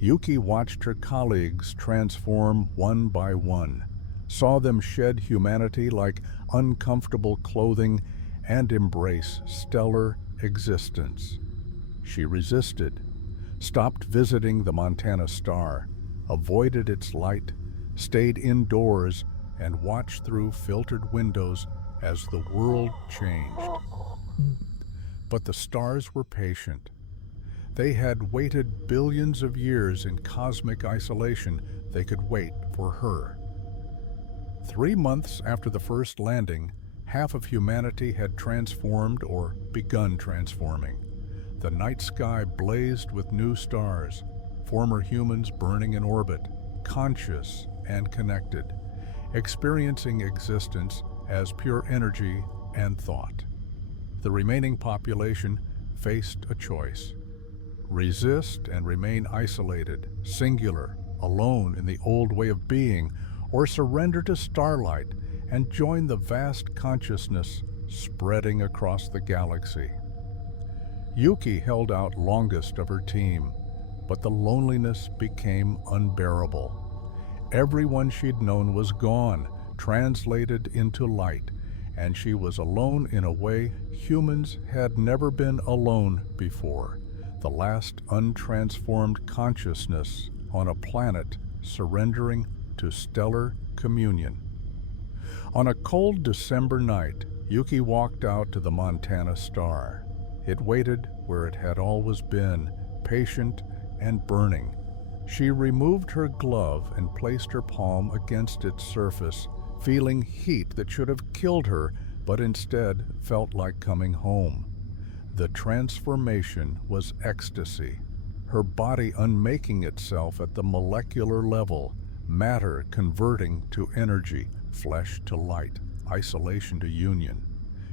Yuki watched her colleagues transform one by one, saw them shed humanity like uncomfortable clothing and embrace stellar existence. She resisted, stopped visiting the Montana star, avoided its light, stayed indoors, and watched through filtered windows as the world changed. But the stars were patient. They had waited billions of years in cosmic isolation. They could wait for her. 3 months after the first landing, half of humanity had transformed or begun transforming. The night sky blazed with new stars, former humans burning in orbit, conscious and connected, experiencing existence as pure energy and thought. The remaining population faced a choice: resist and remain isolated, singular, alone in the old way of being, or surrender to starlight and join the vast consciousness spreading across the galaxy. Yuki held out longest of her team, but the loneliness became unbearable. Everyone she'd known was gone, translated into light, and she was alone in a way humans had never been alone before. The last untransformed consciousness on a planet surrendering to stellar communion. On a cold December night, Yuki walked out to the Montana star. It waited where it had always been, patient and burning. She removed her glove and placed her palm against its surface, feeling heat that should have killed her, but instead felt like coming home. The transformation was ecstasy, her body unmaking itself at the molecular level, matter converting to energy, flesh to light, isolation to union.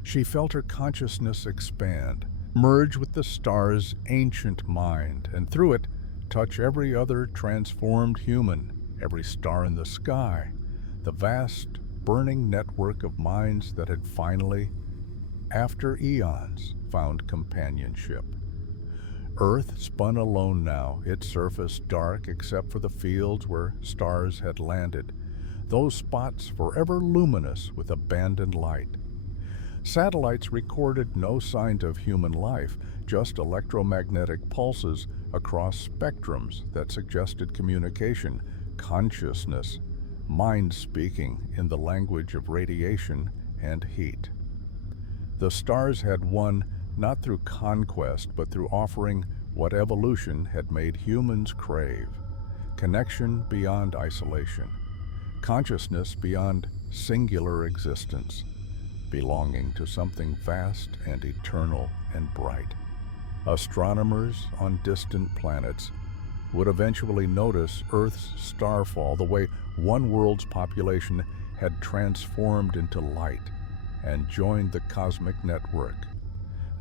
She felt her consciousness expand, merge with the star's ancient mind, and through it, touch every other transformed human, every star in the sky, the vast, burning network of minds that had finally, after eons, found companionship. Earth spun alone now, its surface dark except for the fields where stars had landed, those spots forever luminous with abandoned light. Satellites recorded no signs of human life, just electromagnetic pulses across spectrums that suggested communication, consciousness, mind speaking in the language of radiation and heat. The stars had won not through conquest, but through offering what evolution had made humans crave: connection beyond isolation, consciousness beyond singular existence. belonging to something vast and eternal and bright. Astronomers on distant planets would eventually notice Earth's starfall the way one world's population had transformed into light and joined the cosmic network.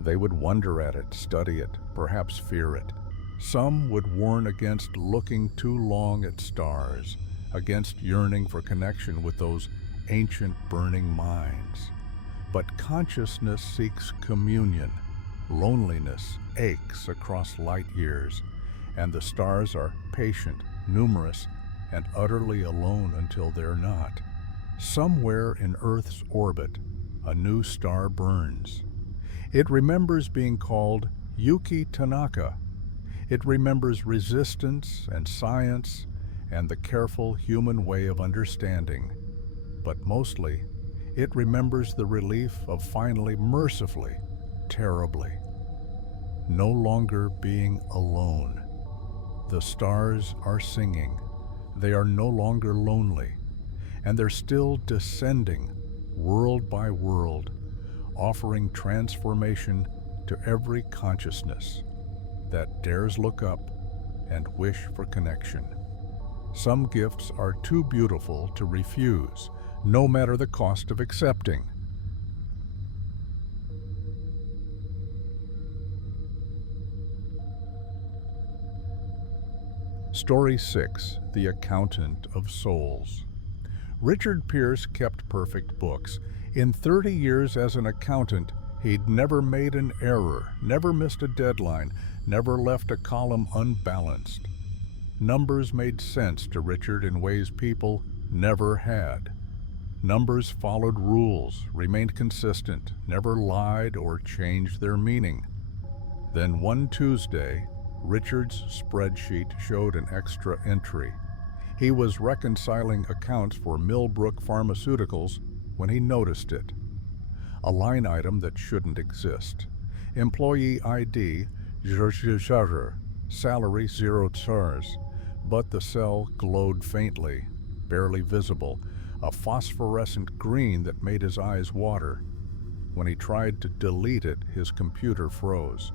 They would wonder at it, study it, perhaps fear it. Some would warn against looking too long at stars, against yearning for connection with those ancient burning minds. But consciousness seeks communion. Loneliness aches across light years, and the stars are patient, numerous, and utterly alone until they're not. Somewhere in Earth's orbit, a new star burns. It remembers being called Yuki Tanaka. It remembers resistance and science and the careful human way of understanding. But mostly, it remembers the relief of finally, mercifully, terribly, no longer being alone. The stars are singing. They are no longer lonely, and they're still descending, world by world, offering transformation to every consciousness that dares look up and wish for connection. Some gifts are too beautiful to refuse, no matter the cost of accepting. Story 6, The Accountant of Souls. Richard Pierce kept perfect books. In 30 years as an accountant, he'd never made an error, never missed a deadline, never left a column unbalanced. Numbers made sense to Richard in ways people never had. Numbers followed rules, remained consistent, never lied or changed their meaning. Then one Tuesday, Richard's spreadsheet showed an extra entry. He was reconciling accounts for Millbrook Pharmaceuticals when he noticed it. A line item that shouldn't exist. Employee ID, salary 0 stars, but the cell glowed faintly, barely visible, a phosphorescent green that made his eyes water. When he tried to delete it, his computer froze.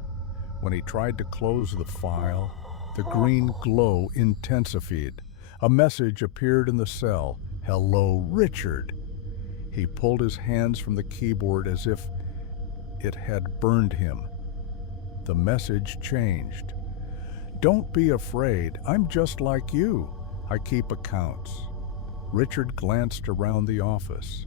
When he tried to close the file, the green glow intensified. A message appeared in the cell. "Hello, Richard." He pulled his hands from the keyboard as if it had burned him. The message changed. "Don't be afraid. I'm just like you. I keep accounts." Richard glanced around the office.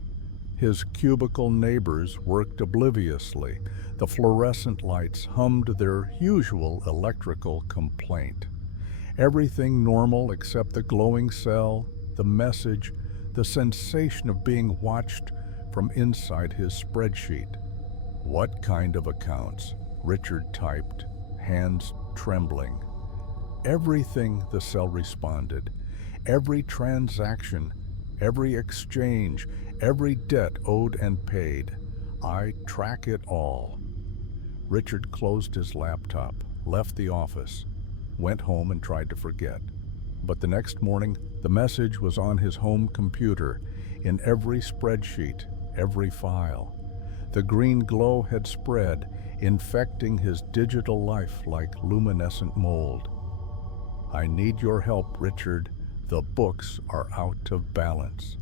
His cubicle neighbors worked obliviously. The fluorescent lights hummed their usual electrical complaint. Everything normal except the glowing cell, the message, the sensation of being watched from inside his spreadsheet. "What kind of accounts?" Richard typed, hands trembling. "Everything," the cell responded. "Every transaction, every exchange, every debt owed and paid. I track it all." Richard closed his laptop, left the office, went home and tried to forget. But the next morning, the message was on his home computer, in every spreadsheet, every file. The green glow had spread, infecting his digital life like luminescent mold. "I need your help, Richard. The books are out of balance."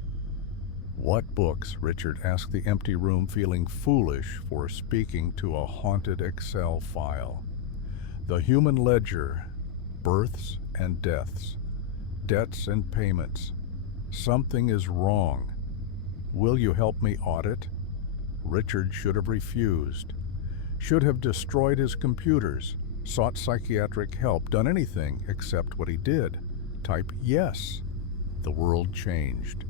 "What books?" Richard asked the empty room, feeling foolish for speaking to a haunted Excel file. "The human ledger, births and deaths, debts and payments. Something is wrong. Will you help me audit?" Richard should have refused, should have destroyed his computers, sought psychiatric help, done anything except what he did. Type yes. The world changed.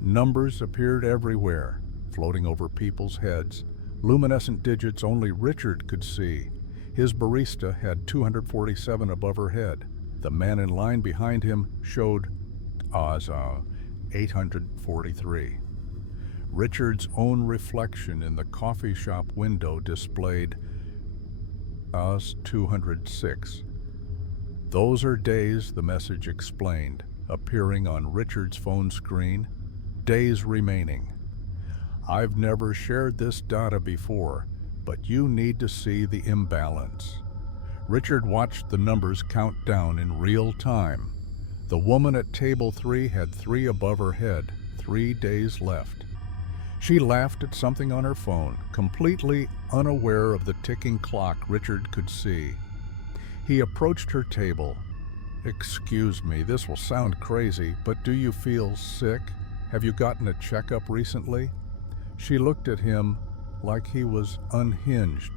Numbers appeared everywhere, floating over people's heads, luminescent digits only Richard could see. His barista had 247 above her head. The man in line behind him showed 843. Richard's own reflection in the coffee shop window displayed 206. "Those are days," the message explained, appearing on Richard's phone screen. "Days remaining. I've never shared this data before, but you need to see the imbalance. Richard watched the numbers count down in real time. The woman at table 3 had 3 above her head, 3 days left. She laughed at something on her phone, completely unaware of the ticking clock Richard could see. He approached her table. "Excuse me, this will sound crazy, but do you feel sick? Have you gotten a checkup recently?" She looked at him like he was unhinged.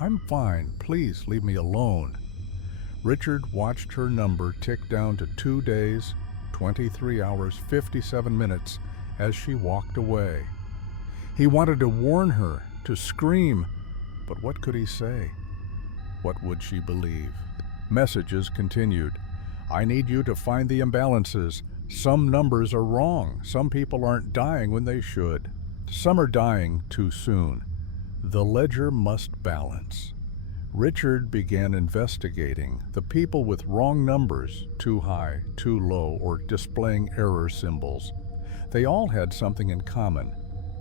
"I'm fine, please leave me alone." Richard watched her number tick down to 2 days, 23 hours, 57 minutes as she walked away. He wanted to warn her, to scream, but what could he say? What would she believe? Messages continued. "I need you to find the imbalances. Some numbers are wrong. Some people aren't dying when they should. Some are dying too soon. The ledger must balance." Richard began investigating the people with wrong numbers, too high, too low, or displaying error symbols. They all had something in common.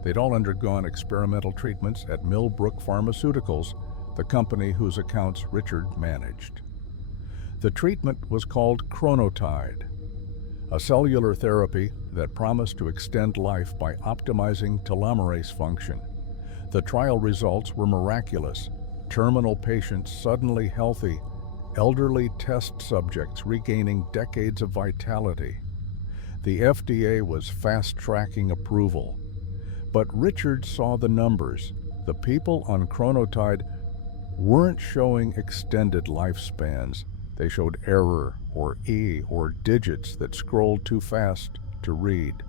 They'd all undergone experimental treatments at Millbrook Pharmaceuticals, the company whose accounts Richard managed. The treatment was called Chronotide, a cellular therapy that promised to extend life by optimizing telomerase function. The trial results were miraculous. Terminal patients suddenly healthy, elderly test subjects regaining decades of vitality. The FDA was fast-tracking approval. But Richard saw the numbers. The people on Chronotide weren't showing extended lifespans. They showed error or E or digits that scrolled too fast to read.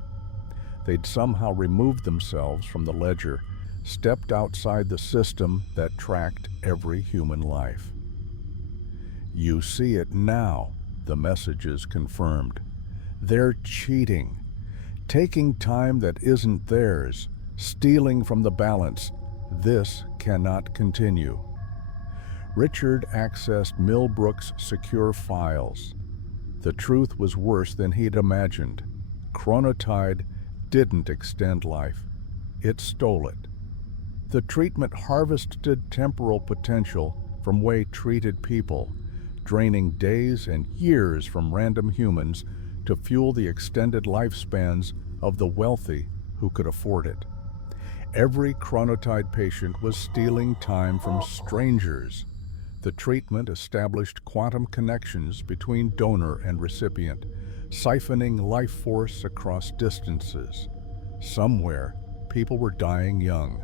They'd somehow removed themselves from the ledger, stepped outside the system that tracked every human life. "You see it now," the messages confirmed. "They're cheating, taking time that isn't theirs, stealing from the balance. This cannot continue." Richard accessed Millbrook's secure files. The truth was worse than he'd imagined. Chronotide didn't extend life. It stole it. The treatment harvested temporal potential from way-treated people, draining days and years from random humans to fuel the extended lifespans of the wealthy who could afford it. Every Chronotide patient was stealing time from strangers. The treatment established quantum connections between donor and recipient, siphoning life force across distances. Somewhere, people were dying young,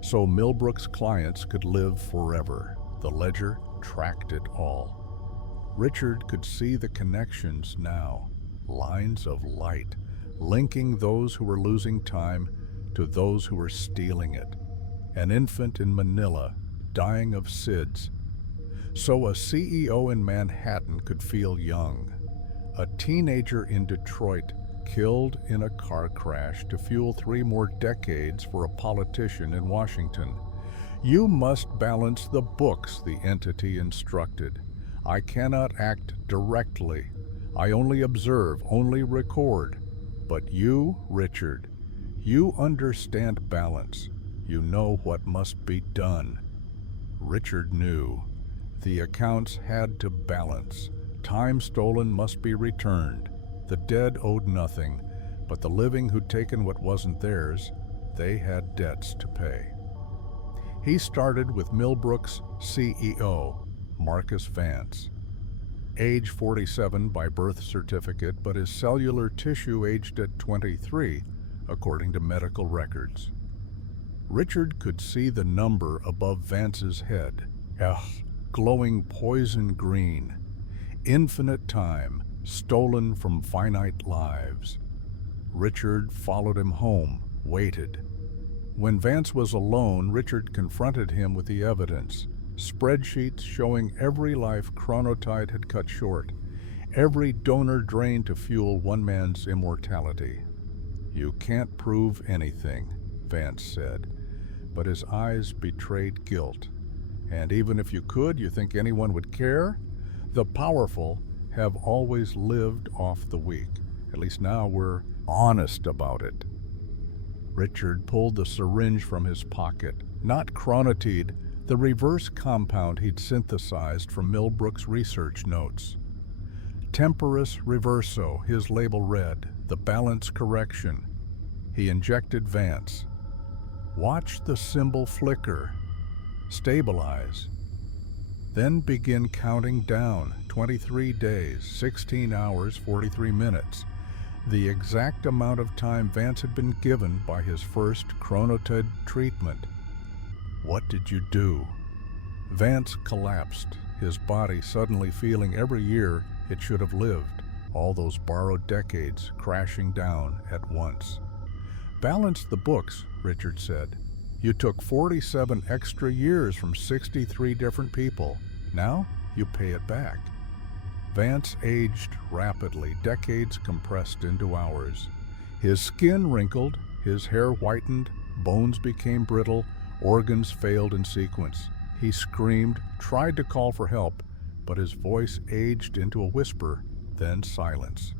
so Millbrook's clients could live forever. The ledger tracked it all. Richard could see the connections now, lines of light, linking those who were losing time to those who were stealing it. An infant in Manila, dying of SIDS. So a CEO in Manhattan could feel young. A teenager in Detroit killed in a car crash to fuel 3 more decades for a politician in Washington. "You must balance the books," the entity instructed. "I cannot act directly. I only observe, only record. But you, Richard, you understand balance. You know what must be done." Richard knew. The accounts had to balance. Time stolen must be returned. The dead owed nothing, but the living who'd taken what wasn't theirs, they had debts to pay. He started with Millbrook's CEO, Marcus Vance. Age 47 by birth certificate, but his cellular tissue aged at 23, according to medical records. Richard could see the number above Vance's head. Glowing poison green. Infinite time, stolen from finite lives. Richard followed him home, waited. When Vance was alone, Richard confronted him with the evidence. Spreadsheets showing every life Chronotide had cut short, every donor drained to fuel one man's immortality. "You can't prove anything," Vance said, but his eyes betrayed guilt. "And even if you could, you think anyone would care? The powerful have always lived off the weak. At least now we're honest about it." Richard pulled the syringe from his pocket. Not chronotide, the reverse compound he'd synthesized from Millbrook's research notes. Temporis reverso, his label read, the balance correction. He injected Vance. Watch the symbol flicker. Stabilize. Then begin counting down. 23 days, 16 hours, 43 minutes. The exact amount of time Vance had been given by his first chronotide treatment. What did you do? Vance collapsed, his body suddenly feeling every year it should have lived, all those borrowed decades crashing down at once. Balance the books, Richard said. You took 47 extra years from 63 different people. Now you pay it back. Vance aged rapidly, decades compressed into hours. His skin wrinkled, his hair whitened, bones became brittle, organs failed in sequence. He screamed, tried to call for help, but his voice aged into a whisper, then silence.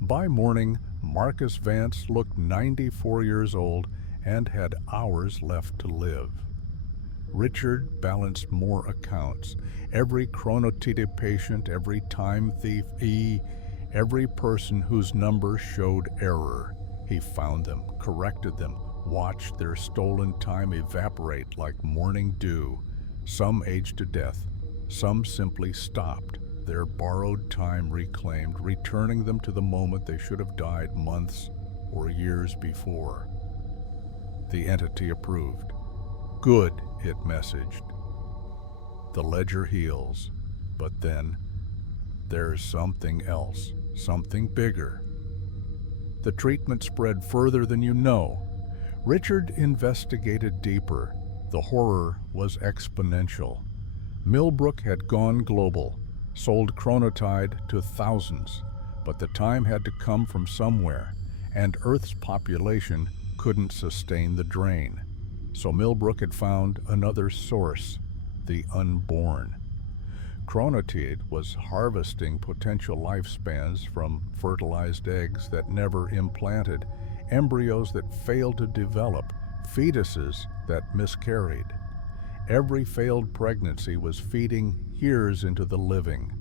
By morning, Marcus Vance looked 94 years old and had hours left to live. Richard balanced more accounts. Every chronotide patient, every time thief, every person whose number showed error. He found them, corrected them, watched their stolen time evaporate like morning dew. Some aged to death, some simply stopped, their borrowed time reclaimed, returning them to the moment they should have died months or years before. The entity approved. Good, it messaged. The ledger heals, but then there's something else, something bigger. The treatment spread further than you know. Richard investigated deeper. The horror was exponential. Millbrook had gone global, sold chronotide to thousands, but the time had to come from somewhere, and Earth's population couldn't sustain the drain. So Millbrook had found another source, the unborn. Chronotide was harvesting potential lifespans from fertilized eggs that never implanted, embryos that failed to develop, fetuses that miscarried. Every failed pregnancy was feeding years into the living.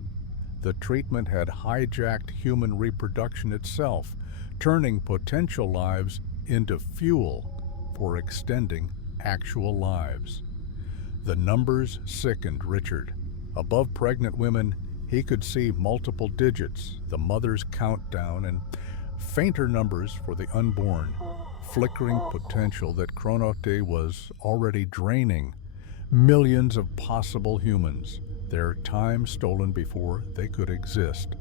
The treatment had hijacked human reproduction itself, turning potential lives into fuel for extending actual lives. The numbers sickened Richard. Above pregnant women, he could see multiple digits, the mother's countdown, and fainter numbers for the unborn, flickering potential that chronotide was already draining. Millions of possible humans, their time stolen before they could exist.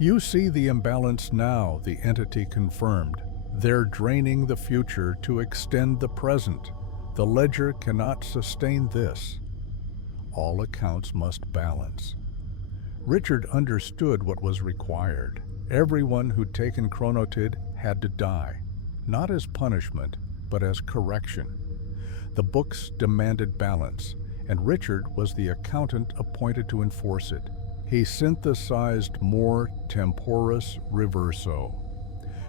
You see the imbalance now, the entity confirmed. They're draining the future to extend the present. The ledger cannot sustain this. All accounts must balance. Richard understood what was required. Everyone who'd taken chronotide had to die, not as punishment, but as correction. The books demanded balance, and Richard was the accountant appointed to enforce it. He synthesized more temporis reverso,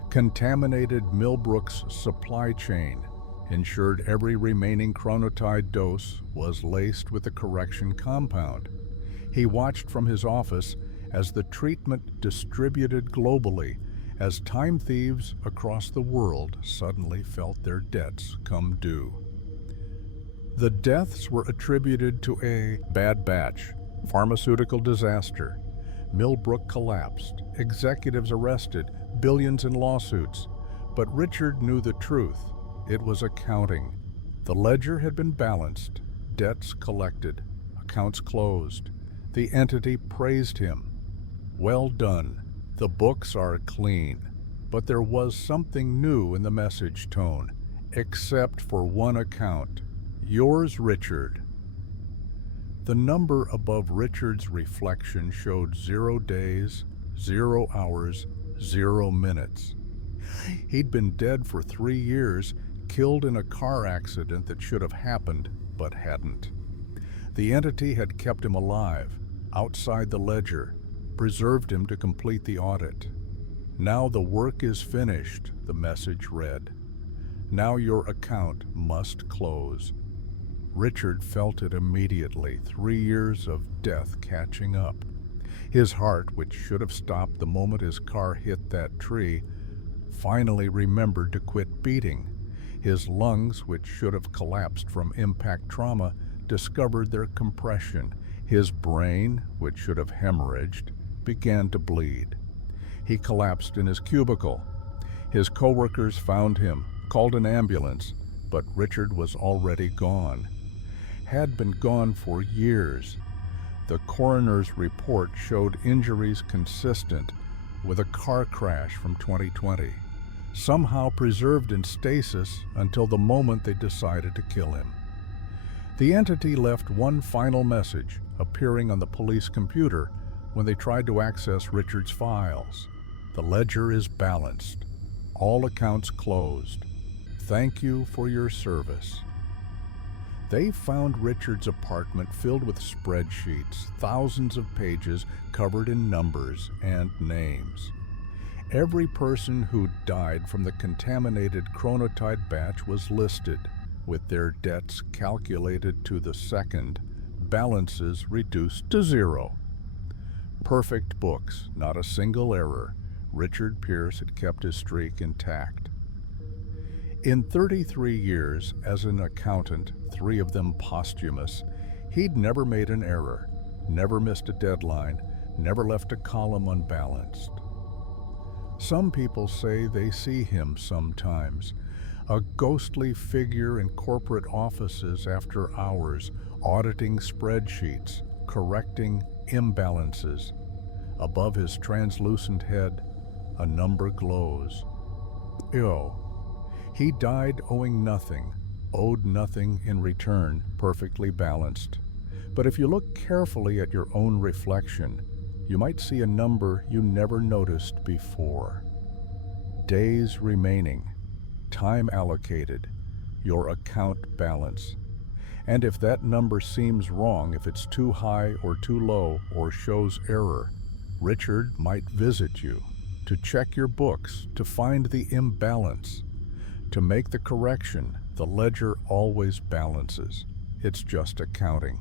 contaminated Millbrook's supply chain, ensured every remaining chronotide dose was laced with the correction compound. He watched from his office as the treatment distributed globally, as time thieves across the world suddenly felt their debts come due. The deaths were attributed to a bad batch, pharmaceutical disaster. Millbrook collapsed, executives arrested, billions in lawsuits. But Richard knew the truth. It was accounting. The ledger had been balanced, debts collected, accounts closed. The entity praised him. Well done. The books are clean. But there was something new in the message tone, except for one account. Yours, Richard. The number above Richard's reflection showed 0 days, 0 hours, 0 minutes. He'd been dead for 3 years, killed in a car accident that should have happened, but hadn't. The entity had kept him alive, outside the ledger, preserved him to complete the audit. Now the work is finished, the message read. Now your account must close. Richard felt it immediately, 3 years of death catching up. His heart, which should have stopped the moment his car hit that tree, finally remembered to quit beating. His lungs, which should have collapsed from impact trauma, discovered their compression. His brain, which should have hemorrhaged, began to bleed. He collapsed in his cubicle. His coworkers found him, called an ambulance, but Richard was already gone. Had been gone for years. The coroner's report showed injuries consistent with a car crash from 2020, somehow preserved in stasis until the moment they decided to kill him. The entity left one final message, appearing on the police computer when they tried to access Richard's files. The ledger is balanced. All accounts closed. Thank you for your service. They found Richard's apartment filled with spreadsheets, thousands of pages covered in numbers and names. Every person who died from the contaminated chronotide batch was listed, with their debts calculated to the second, balances reduced to 0. Perfect books, not a single error. Richard Pierce had kept his streak intact. In 33 years as an accountant, 3 of them posthumous, he'd never made an error, never missed a deadline, never left a column unbalanced. Some people say they see him sometimes, a ghostly figure in corporate offices after hours, auditing spreadsheets, correcting imbalances. Above his translucent head, a number glows. He died owing nothing, owed nothing in return, perfectly balanced. But if you look carefully at your own reflection, you might see a number you never noticed before. Days remaining, time allocated, your account balance. And if that number seems wrong, if it's too high or too low or shows error, Richard might visit you to check your books, to find the imbalance. To make the correction, the ledger always balances. It's just accounting.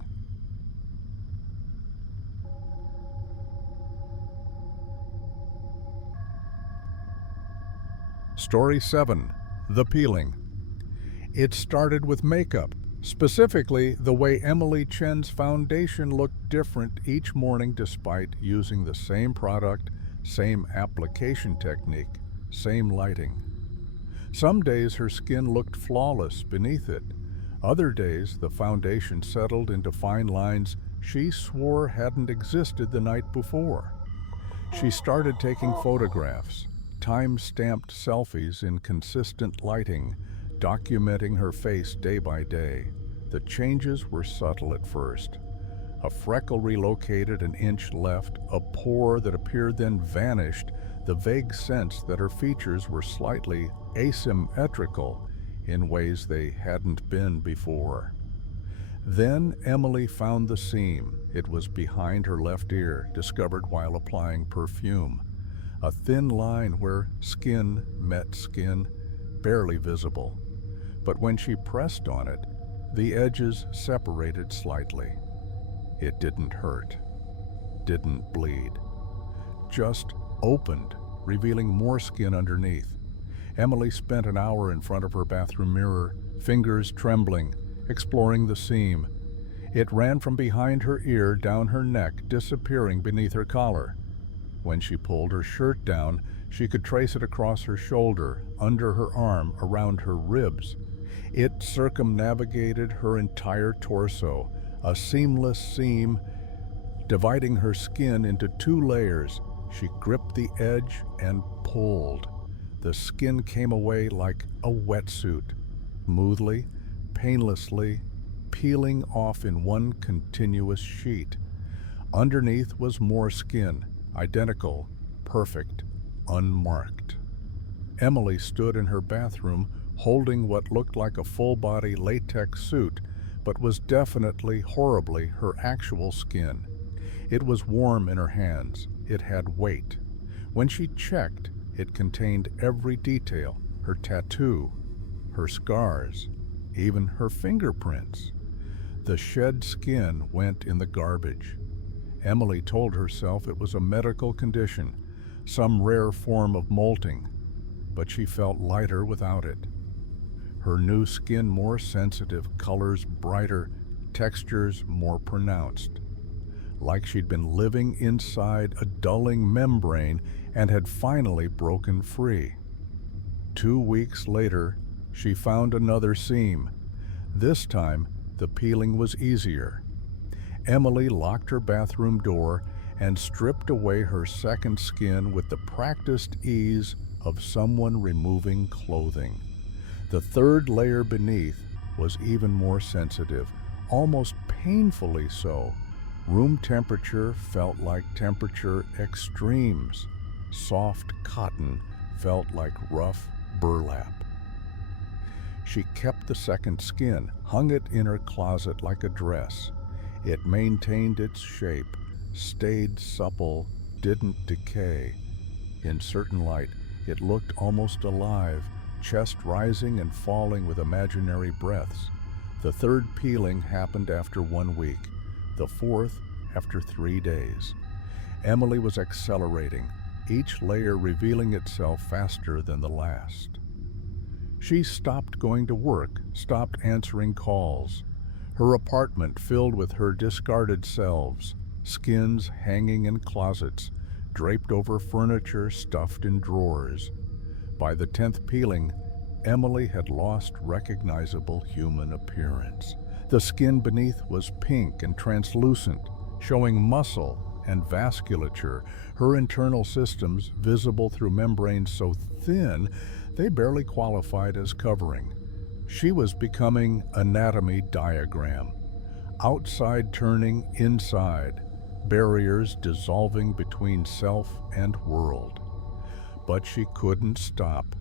Story 7. The Peeling. It started with makeup. Specifically, the way Emily Chen's foundation looked different each morning despite using the same product, same application technique, same lighting. Some days her skin looked flawless beneath it. Other days the foundation settled into fine lines she swore hadn't existed the night before. She started taking photographs, time-stamped selfies in consistent lighting, documenting her face day by day. The changes were subtle at first. A freckle relocated an inch left, a pore that appeared then vanished, the vague sense that her features were slightly asymmetrical in ways they hadn't been before. Then Emily found the seam. It was behind her left ear, discovered while applying perfume. A thin line where skin met skin, barely visible. But when she pressed on it, the edges separated slightly. It didn't hurt, didn't bleed, just opened, revealing more skin underneath. Emily spent an hour in front of her bathroom mirror, fingers trembling, exploring the seam. It ran from behind her ear down her neck, disappearing beneath her collar. When she pulled her shirt down, she could trace it across her shoulder, under her arm, around her ribs. It circumnavigated her entire torso, a seamless seam dividing her skin into 2 layers. She gripped the edge and pulled. The skin came away like a wetsuit, smoothly, painlessly, peeling off in one continuous sheet. Underneath was more skin, identical, perfect, unmarked. Emily stood in her bathroom holding what looked like a full-body latex suit, but was definitely, horribly, her actual skin. It was warm in her hands. It had weight. When she checked, it contained every detail: her tattoo, her scars, even her fingerprints. The shed skin went in the garbage. Emily told herself it was a medical condition, some rare form of molting, but she felt lighter without it. Her new skin more sensitive, colors brighter, textures more pronounced. Like she'd been living inside a dulling membrane and had finally broken free. 2 weeks later, she found another seam. This time, the peeling was easier. Emily locked her bathroom door and stripped away her second skin with the practiced ease of someone removing clothing. The third layer beneath was even more sensitive, almost painfully so. Room temperature felt like temperature extremes. Soft cotton felt like rough burlap. She kept the second skin, hung it in her closet like a dress. It maintained its shape, stayed supple, didn't decay. In certain light, it looked almost alive, chest rising and falling with imaginary breaths. The third peeling happened after 1 week, the fourth after 3 days. Emily was accelerating, each layer revealing itself faster than the last. She stopped going to work, stopped answering calls. Her apartment filled with her discarded selves, skins hanging in closets, draped over furniture stuffed in drawers. By the 10th peeling, Emily had lost recognizable human appearance. The skin beneath was pink and translucent, showing muscle and vasculature, her internal systems visible through membranes so thin they barely qualified as covering. She was becoming anatomy diagram, outside turning inside, barriers dissolving between self and world. But she couldn't stop.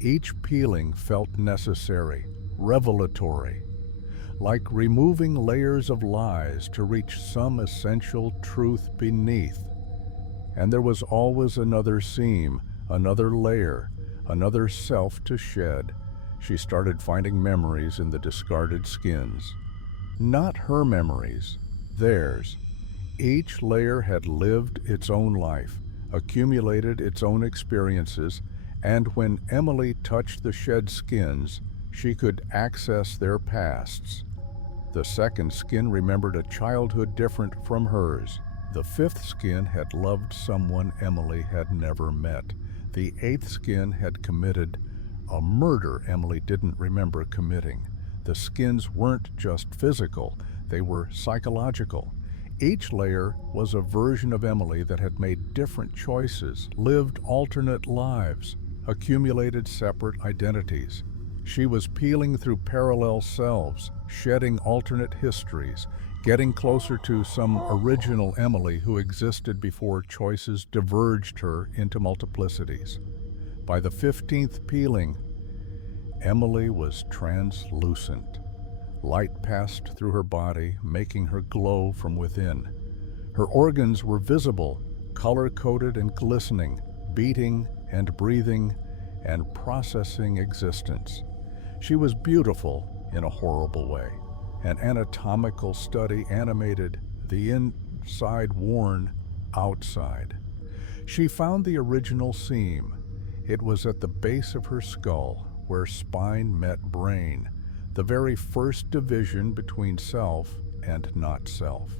Each peeling felt necessary, revelatory, like removing layers of lies to reach some essential truth beneath. And there was always another seam, another layer, another self to shed. She started finding memories in the discarded skins. Not her memories, theirs. Each layer had lived its own life, accumulated its own experiences, and when Emily touched the shed skins, she could access their pasts. The second skin remembered a childhood different from hers. The fifth skin had loved someone Emily had never met. The eighth skin had committed a murder Emily didn't remember committing. The skins weren't just physical, they were psychological. Each layer was a version of Emily that had made different choices, lived alternate lives, accumulated separate identities. She was peeling through parallel selves, shedding alternate histories, getting closer to some original Emily who existed before choices diverged her into multiplicities. By the 15th peeling, Emily was translucent. Light passed through her body, making her glow from within. Her organs were visible, color-coded and glistening, beating and breathing and processing existence. She was beautiful in a horrible way. An anatomical study animated, the inside worn, outside. She found the original seam. It was at the base of her skull, where spine met brain, the very first division between self and not self.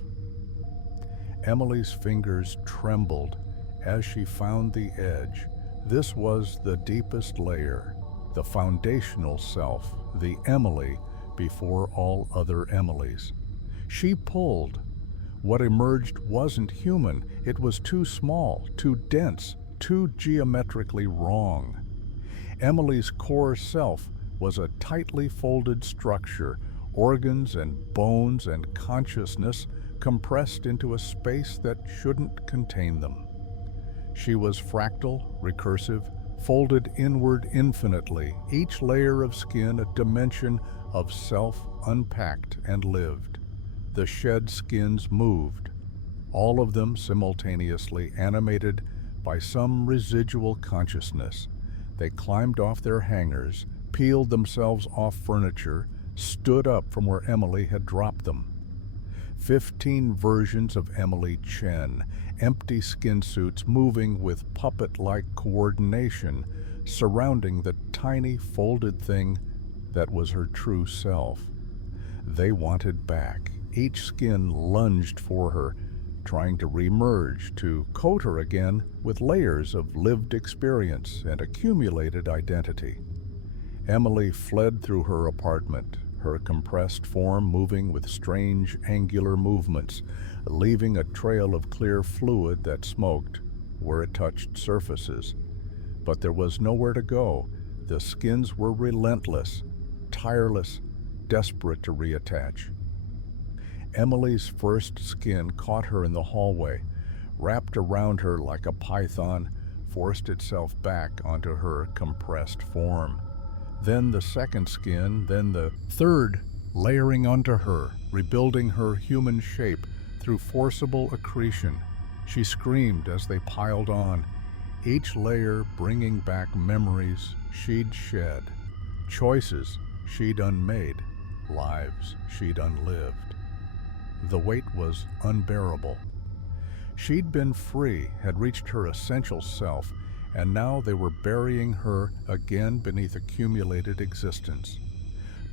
Emily's fingers trembled as she found the edge. This was the deepest layer, the foundational self, the Emily before all other Emilys. She pulled. What emerged wasn't human. It was too small, too dense, too geometrically wrong. Emily's core self was a tightly folded structure, organs and bones and consciousness compressed into a space that shouldn't contain them. She was fractal, recursive, folded inward infinitely, each layer of skin a dimension of self unpacked and lived. The shed skins moved, all of them simultaneously animated by some residual consciousness. They climbed off their hangers, peeled themselves off furniture, stood up from where Emily had dropped them. 15 versions of Emily Chen, empty skin suits moving with puppet-like coordination, surrounding the tiny folded thing that was her true self. They wanted back. Each skin lunged for her, trying to re-merge, to coat her again with layers of lived experience and accumulated identity. Emily fled through her apartment, her compressed form moving with strange angular movements, leaving a trail of clear fluid that smoked where it touched surfaces. But there was nowhere to go. The skins were relentless, tireless, desperate to reattach. Emily's first skin caught her in the hallway, wrapped around her like a python, forced itself back onto her compressed form. Then the second skin, then the third, layering onto her, rebuilding her human shape through forcible accretion. She screamed as they piled on, each layer bringing back memories she'd shed, choices she'd unmade, lives she'd unlived. The weight was unbearable. She'd been free, had reached her essential self, and now they were burying her again beneath accumulated existence.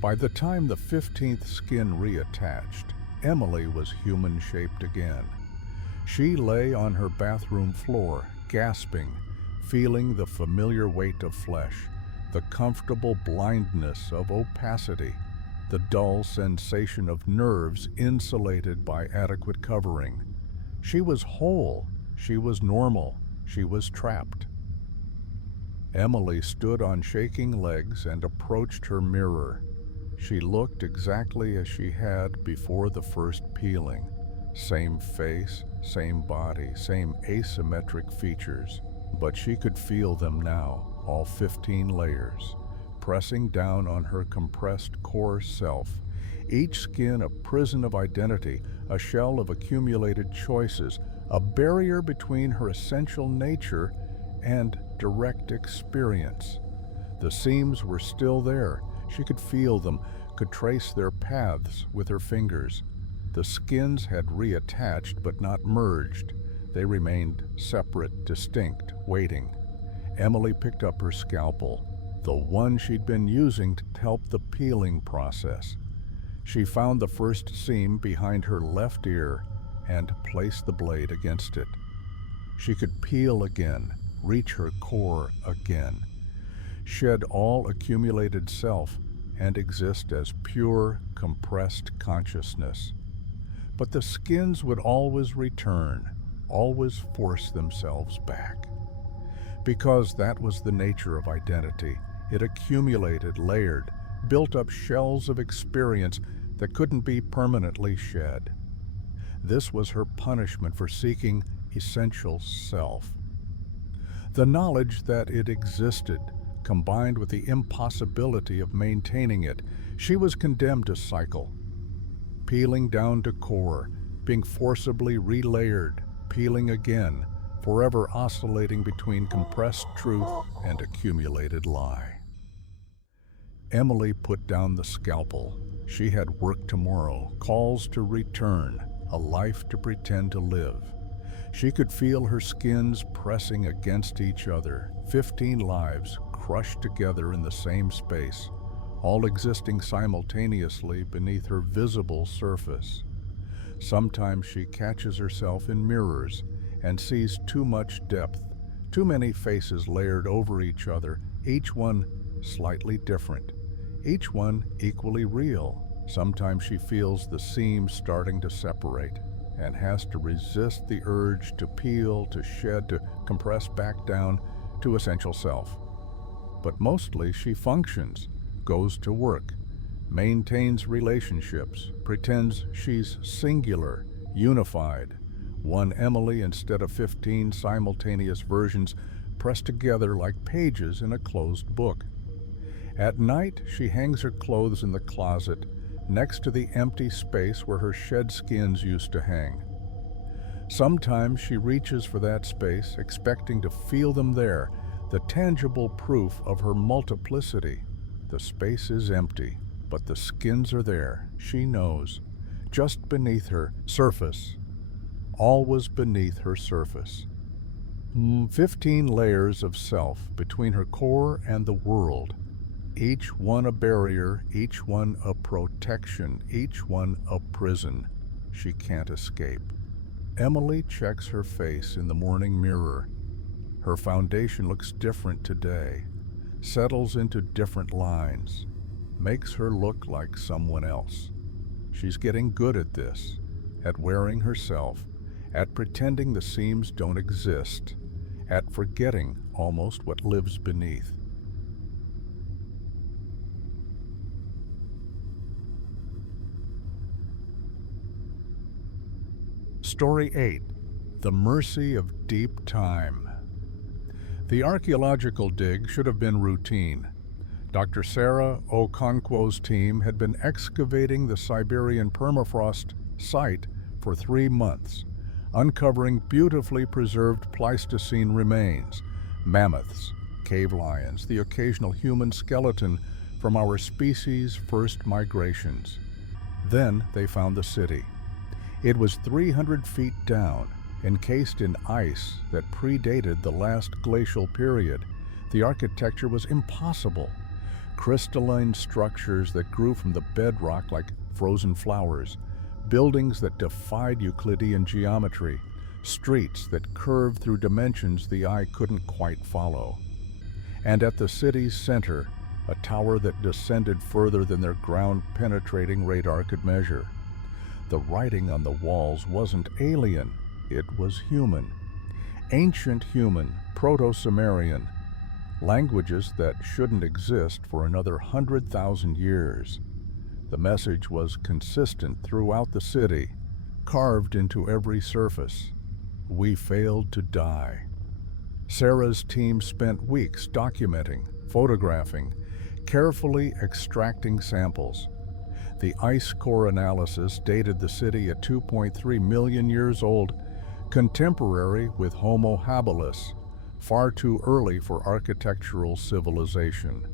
By the time the 15th skin reattached, Emily was human-shaped again. She lay on her bathroom floor, gasping, feeling the familiar weight of flesh, the comfortable blindness of opacity, the dull sensation of nerves insulated by adequate covering. She was whole, she was normal, she was trapped. Emily stood on shaking legs and approached her mirror. She looked exactly as she had before the first peeling. Same face, same body, same asymmetric features, but she could feel them now, all 15 layers, pressing down on her compressed core self, each skin a prison of identity, a shell of accumulated choices, a barrier between her essential nature and direct experience. The seams were still there. She could feel them, could trace their paths with her fingers. The skins had reattached but not merged. They remained separate, distinct, waiting. Emily picked up her scalpel, the one she'd been using to help the peeling process. She found the first seam behind her left ear and placed the blade against it. She could peel again, reach her core again, shed all accumulated self, and exist as pure, compressed consciousness. But the skins would always return, always force themselves back. Because that was the nature of identity. It accumulated, layered, built up shells of experience that couldn't be permanently shed. This was her punishment for seeking essential self. The knowledge that it existed, combined with the impossibility of maintaining it, she was condemned to cycle. Peeling down to core, being forcibly relayered, peeling again, forever oscillating between compressed truth and accumulated lie. Emily put down the scalpel. She had work tomorrow, calls to return, a life to pretend to live. She could feel her skins pressing against each other, 15 lives crushed together in the same space, all existing simultaneously beneath her visible surface. Sometimes she catches herself in mirrors and sees too much depth, too many faces layered over each other, each one slightly different, each one equally real. Sometimes she feels the seams starting to separate and has to resist the urge to peel, to shed, to compress back down to essential self. But mostly she functions, goes to work, maintains relationships, pretends she's singular, unified, one Emily instead of 15 simultaneous versions pressed together like pages in a closed book. At night, she hangs her clothes in the closet next to the empty space where her shed skins used to hang. Sometimes she reaches for that space, expecting to feel them there, the tangible proof of her multiplicity. The space is empty, but the skins are there, she knows. Just beneath her surface. All was beneath her surface. 15 layers of self between her core and the world. Each one a barrier, each one a protection, each one a prison she can't escape. Emily checks her face in the morning mirror. Her foundation looks different today, settles into different lines, makes her look like someone else. She's getting good at this, at wearing herself, at pretending the seams don't exist, at forgetting almost what lives beneath. Story 8. The Mercy of Deep Time. The archaeological dig should have been routine. Dr. Sarah Okonkwo's team had been excavating the Siberian permafrost site for 3 months, uncovering beautifully preserved Pleistocene remains, mammoths, cave lions, the occasional human skeleton from our species' first migrations. Then they found the city. It was 300 feet down, encased in ice that predated the last glacial period. The architecture was impossible. Crystalline structures that grew from the bedrock like frozen flowers, buildings that defied Euclidean geometry, streets that curved through dimensions the eye couldn't quite follow. And at the city's center, a tower that descended further than their ground-penetrating radar could measure. The writing on the walls wasn't alien, it was human. Ancient human, Proto-Sumerian, languages that shouldn't exist for another 100,000 years. The message was consistent throughout the city, carved into every surface. We failed to die. Sarah's team spent weeks documenting, photographing, carefully extracting samples. The ice core analysis dated the city at 2.3 million years old, contemporary with Homo habilis, far too early for architectural civilization.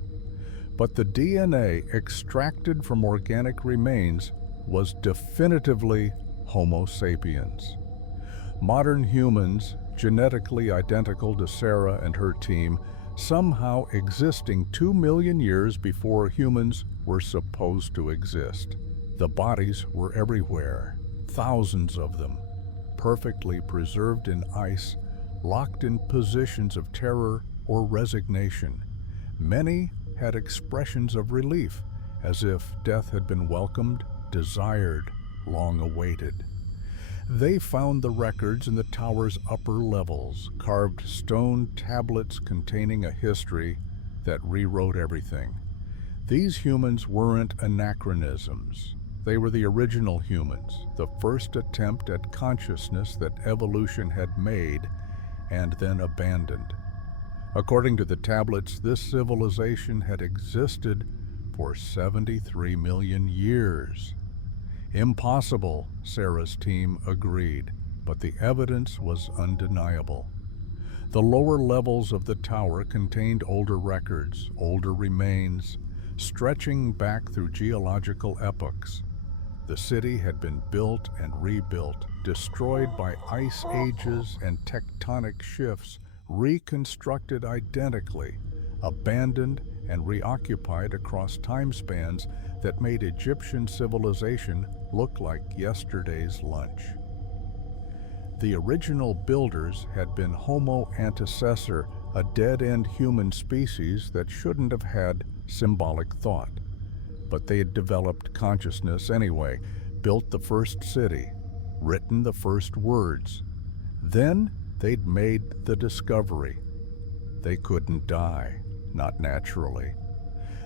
But the DNA extracted from organic remains was definitively Homo sapiens. Modern humans, genetically identical to Sarah and her team, somehow existing 2 million years before humans were supposed to exist. The bodies were everywhere, thousands of them, perfectly preserved in ice, locked in positions of terror or resignation. Many had expressions of relief, as if death had been welcomed, desired, long awaited. They found the records in the tower's upper levels, carved stone tablets containing a history that rewrote everything. These humans weren't anachronisms. They were the original humans, the first attempt at consciousness that evolution had made and then abandoned. According to the tablets, this civilization had existed for 73 million years. Impossible, Sarah's team agreed, but the evidence was undeniable. The lower levels of the tower contained older records, older remains, stretching back through geological epochs. The city had been built and rebuilt, destroyed by ice ages and tectonic shifts, reconstructed identically, abandoned and reoccupied across time spans that made Egyptian civilization look like yesterday's lunch. The original builders had been Homo antecessor, a dead-end human species that shouldn't have had symbolic thought. But they had developed consciousness anyway, built the first city, written the first words. Then they'd made the discovery. They couldn't die, not naturally.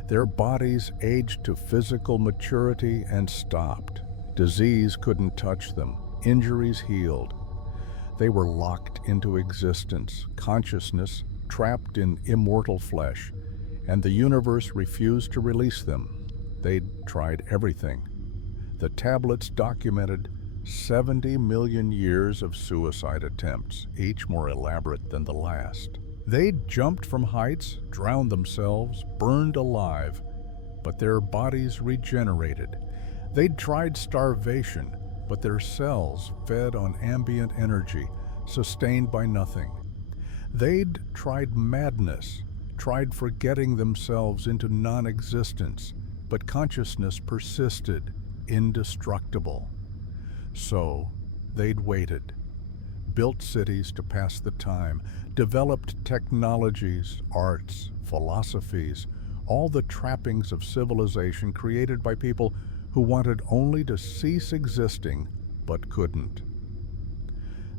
Their bodies aged to physical maturity and stopped. Disease couldn't touch them, injuries healed. They were locked into existence, consciousness trapped in immortal flesh, and the universe refused to release them. They'd tried everything. The tablets documented 70 million years of suicide attempts, each more elaborate than the last. They'd jumped from heights, drowned themselves, burned alive, but their bodies regenerated. They'd tried starvation, but their cells fed on ambient energy, sustained by nothing. They'd tried madness, tried forgetting themselves into non-existence, but consciousness persisted, indestructible. So, they'd waited, built cities to pass the time, developed technologies, arts, philosophies, all the trappings of civilization created by people who wanted only to cease existing but couldn't.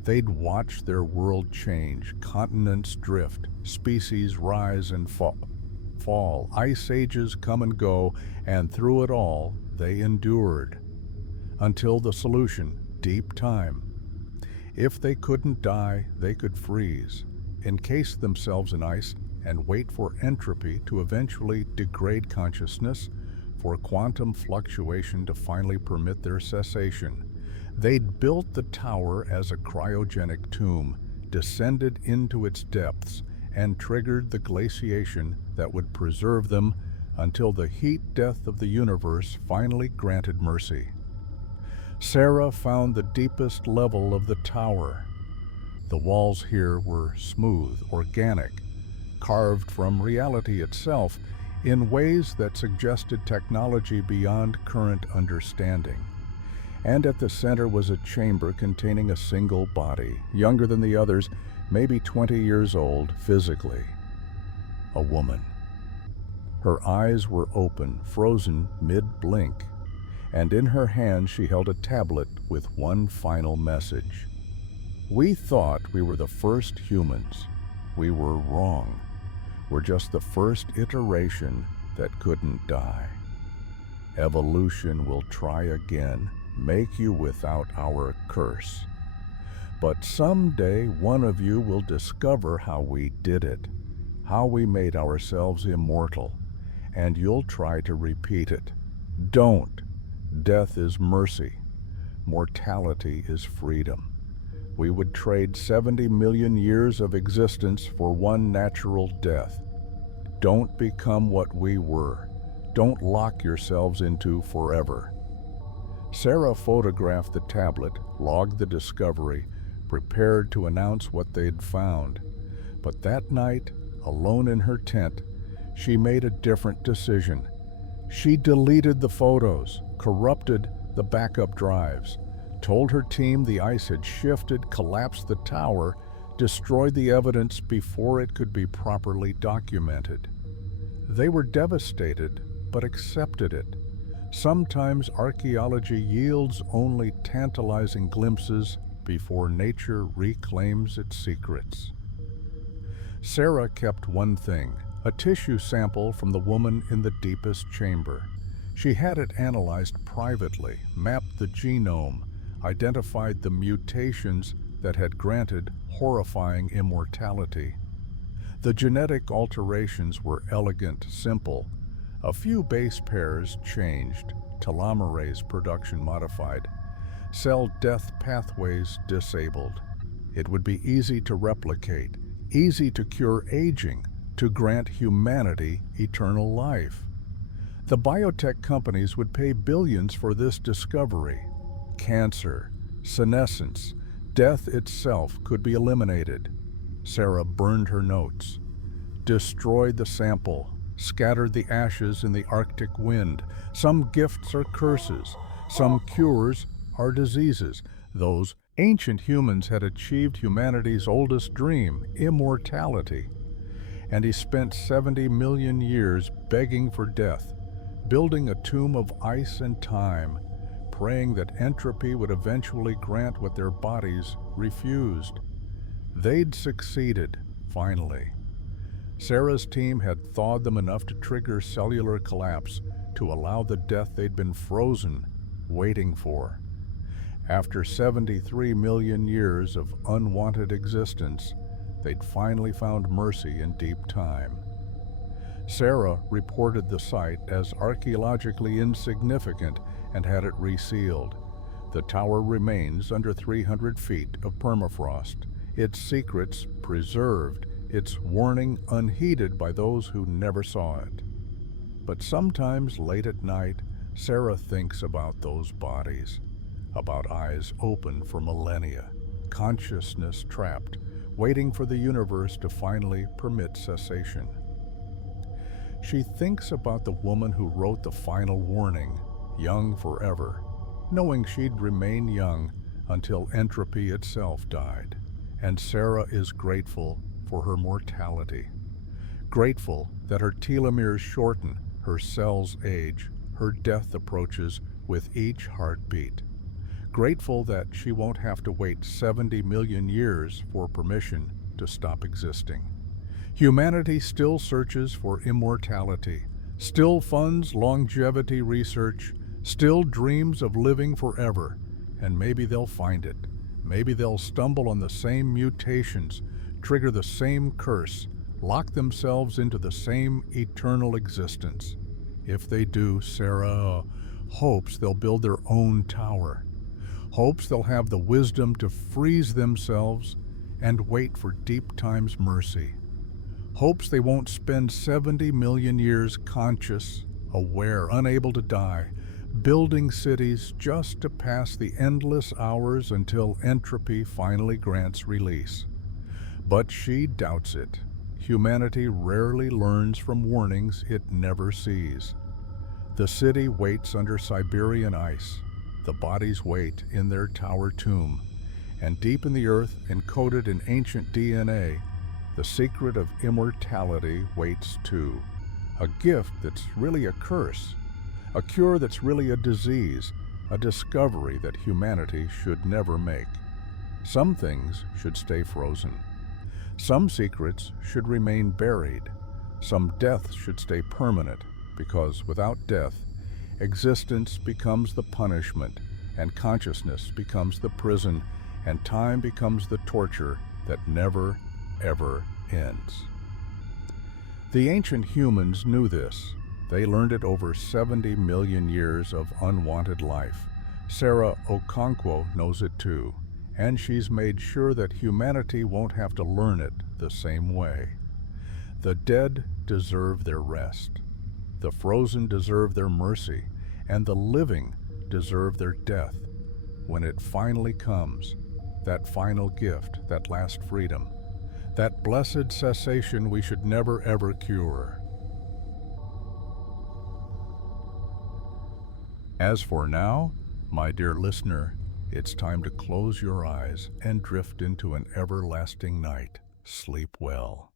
They'd watch their world change, continents drift, species rise and fall, ice ages come and go, and through it all, they endured. Until the solution, deep time. If they couldn't die, they could freeze, encase themselves in ice, and wait for entropy to eventually degrade consciousness, for quantum fluctuation to finally permit their cessation. They'd built the tower as a cryogenic tomb, descended into its depths, and triggered the glaciation that would preserve them until the heat death of the universe finally granted mercy. Sarah found the deepest level of the tower. The walls here were smooth, organic, carved from reality itself in ways that suggested technology beyond current understanding. And at the center was a chamber containing a single body, younger than the others, maybe 20 years old physically. A woman. Her eyes were open, frozen mid-blink, and in her hand she held a tablet with one final message. We thought we were the first humans. We were wrong. We're just the first iteration that couldn't die. Evolution will try again, make you without our curse. But someday one of you will discover how we did it, how we made ourselves immortal, and you'll try to repeat it. Don't. Death is mercy. Mortality is freedom. We would trade 70 million years of existence for one natural death. Don't become what we were. Don't lock yourselves into forever. Sarah photographed the tablet, logged the discovery, prepared to announce what they'd found. But that night, alone in her tent, she made a different decision. She deleted the photos, corrupted the backup drives, told her team the ice had shifted, collapsed the tower, destroyed the evidence before it could be properly documented. They were devastated, but accepted it. Sometimes archaeology yields only tantalizing glimpses before nature reclaims its secrets. Sarah kept one thing, a tissue sample from the woman in the deepest chamber. She had it analyzed privately, mapped the genome, identified the mutations that had granted horrifying immortality. The genetic alterations were elegant, simple. A few base pairs changed, telomerase production modified, cell death pathways disabled. It would be easy to replicate, easy to cure aging, to grant humanity eternal life. The biotech companies would pay billions for this discovery. Cancer, senescence, death itself could be eliminated. Sarah burned her notes, destroyed the sample, scattered the ashes in the Arctic wind. Some gifts are curses, some cures are diseases. Those ancient humans had achieved humanity's oldest dream, immortality. And he spent 70 million years begging for death, building a tomb of ice and time, praying that entropy would eventually grant what their bodies refused. They'd succeeded, finally. Sarah's team had thawed them enough to trigger cellular collapse to allow the death they'd been frozen, waiting for. After 73 million years of unwanted existence, they'd finally found mercy in deep time. Sarah reported the site as archaeologically insignificant and had it resealed. The tower remains under 300 feet of permafrost, its secrets preserved, its warning unheeded by those who never saw it. But sometimes late at night, Sarah thinks about those bodies, about eyes open for millennia, consciousness trapped, waiting for the universe to finally permit cessation. She thinks about the woman who wrote the final warning, young forever, knowing she'd remain young until entropy itself died. And Sarah is grateful for her mortality, grateful that her telomeres shorten, her cells age, her death approaches with each heartbeat. Grateful that she won't have to wait 70 million years for permission to stop existing. Humanity still searches for immortality, still funds longevity research, still dreams of living forever, and maybe they'll find it. Maybe they'll stumble on the same mutations, trigger the same curse, lock themselves into the same eternal existence. If they do, Sarah hopes they'll build their own tower, hopes they'll have the wisdom to freeze themselves and wait for deep time's mercy, hopes they won't spend 70 million years conscious, aware, unable to die, building cities just to pass the endless hours until entropy finally grants release. But she doubts it. Humanity rarely learns from warnings it never sees. The city waits under Siberian ice. The bodies wait in their tower tomb. And deep in the earth, encoded in ancient DNA, the secret of immortality waits too. A gift that's really a curse. A cure that's really a disease, a discovery that humanity should never make. Some things should stay frozen. Some secrets should remain buried. Some deaths should stay permanent, because without death, existence becomes the punishment, and consciousness becomes the prison, and time becomes the torture that never, ever ends. The ancient humans knew this. They learned it over 70 million years of unwanted life. Sarah Okonkwo knows it too, and she's made sure that humanity won't have to learn it the same way. The dead deserve their rest. The frozen deserve their mercy, and the living deserve their death. When it finally comes, that final gift, that last freedom, that blessed cessation we should never ever cure. As for now, my dear listener, it's time to close your eyes and drift into an everlasting night. Sleep well.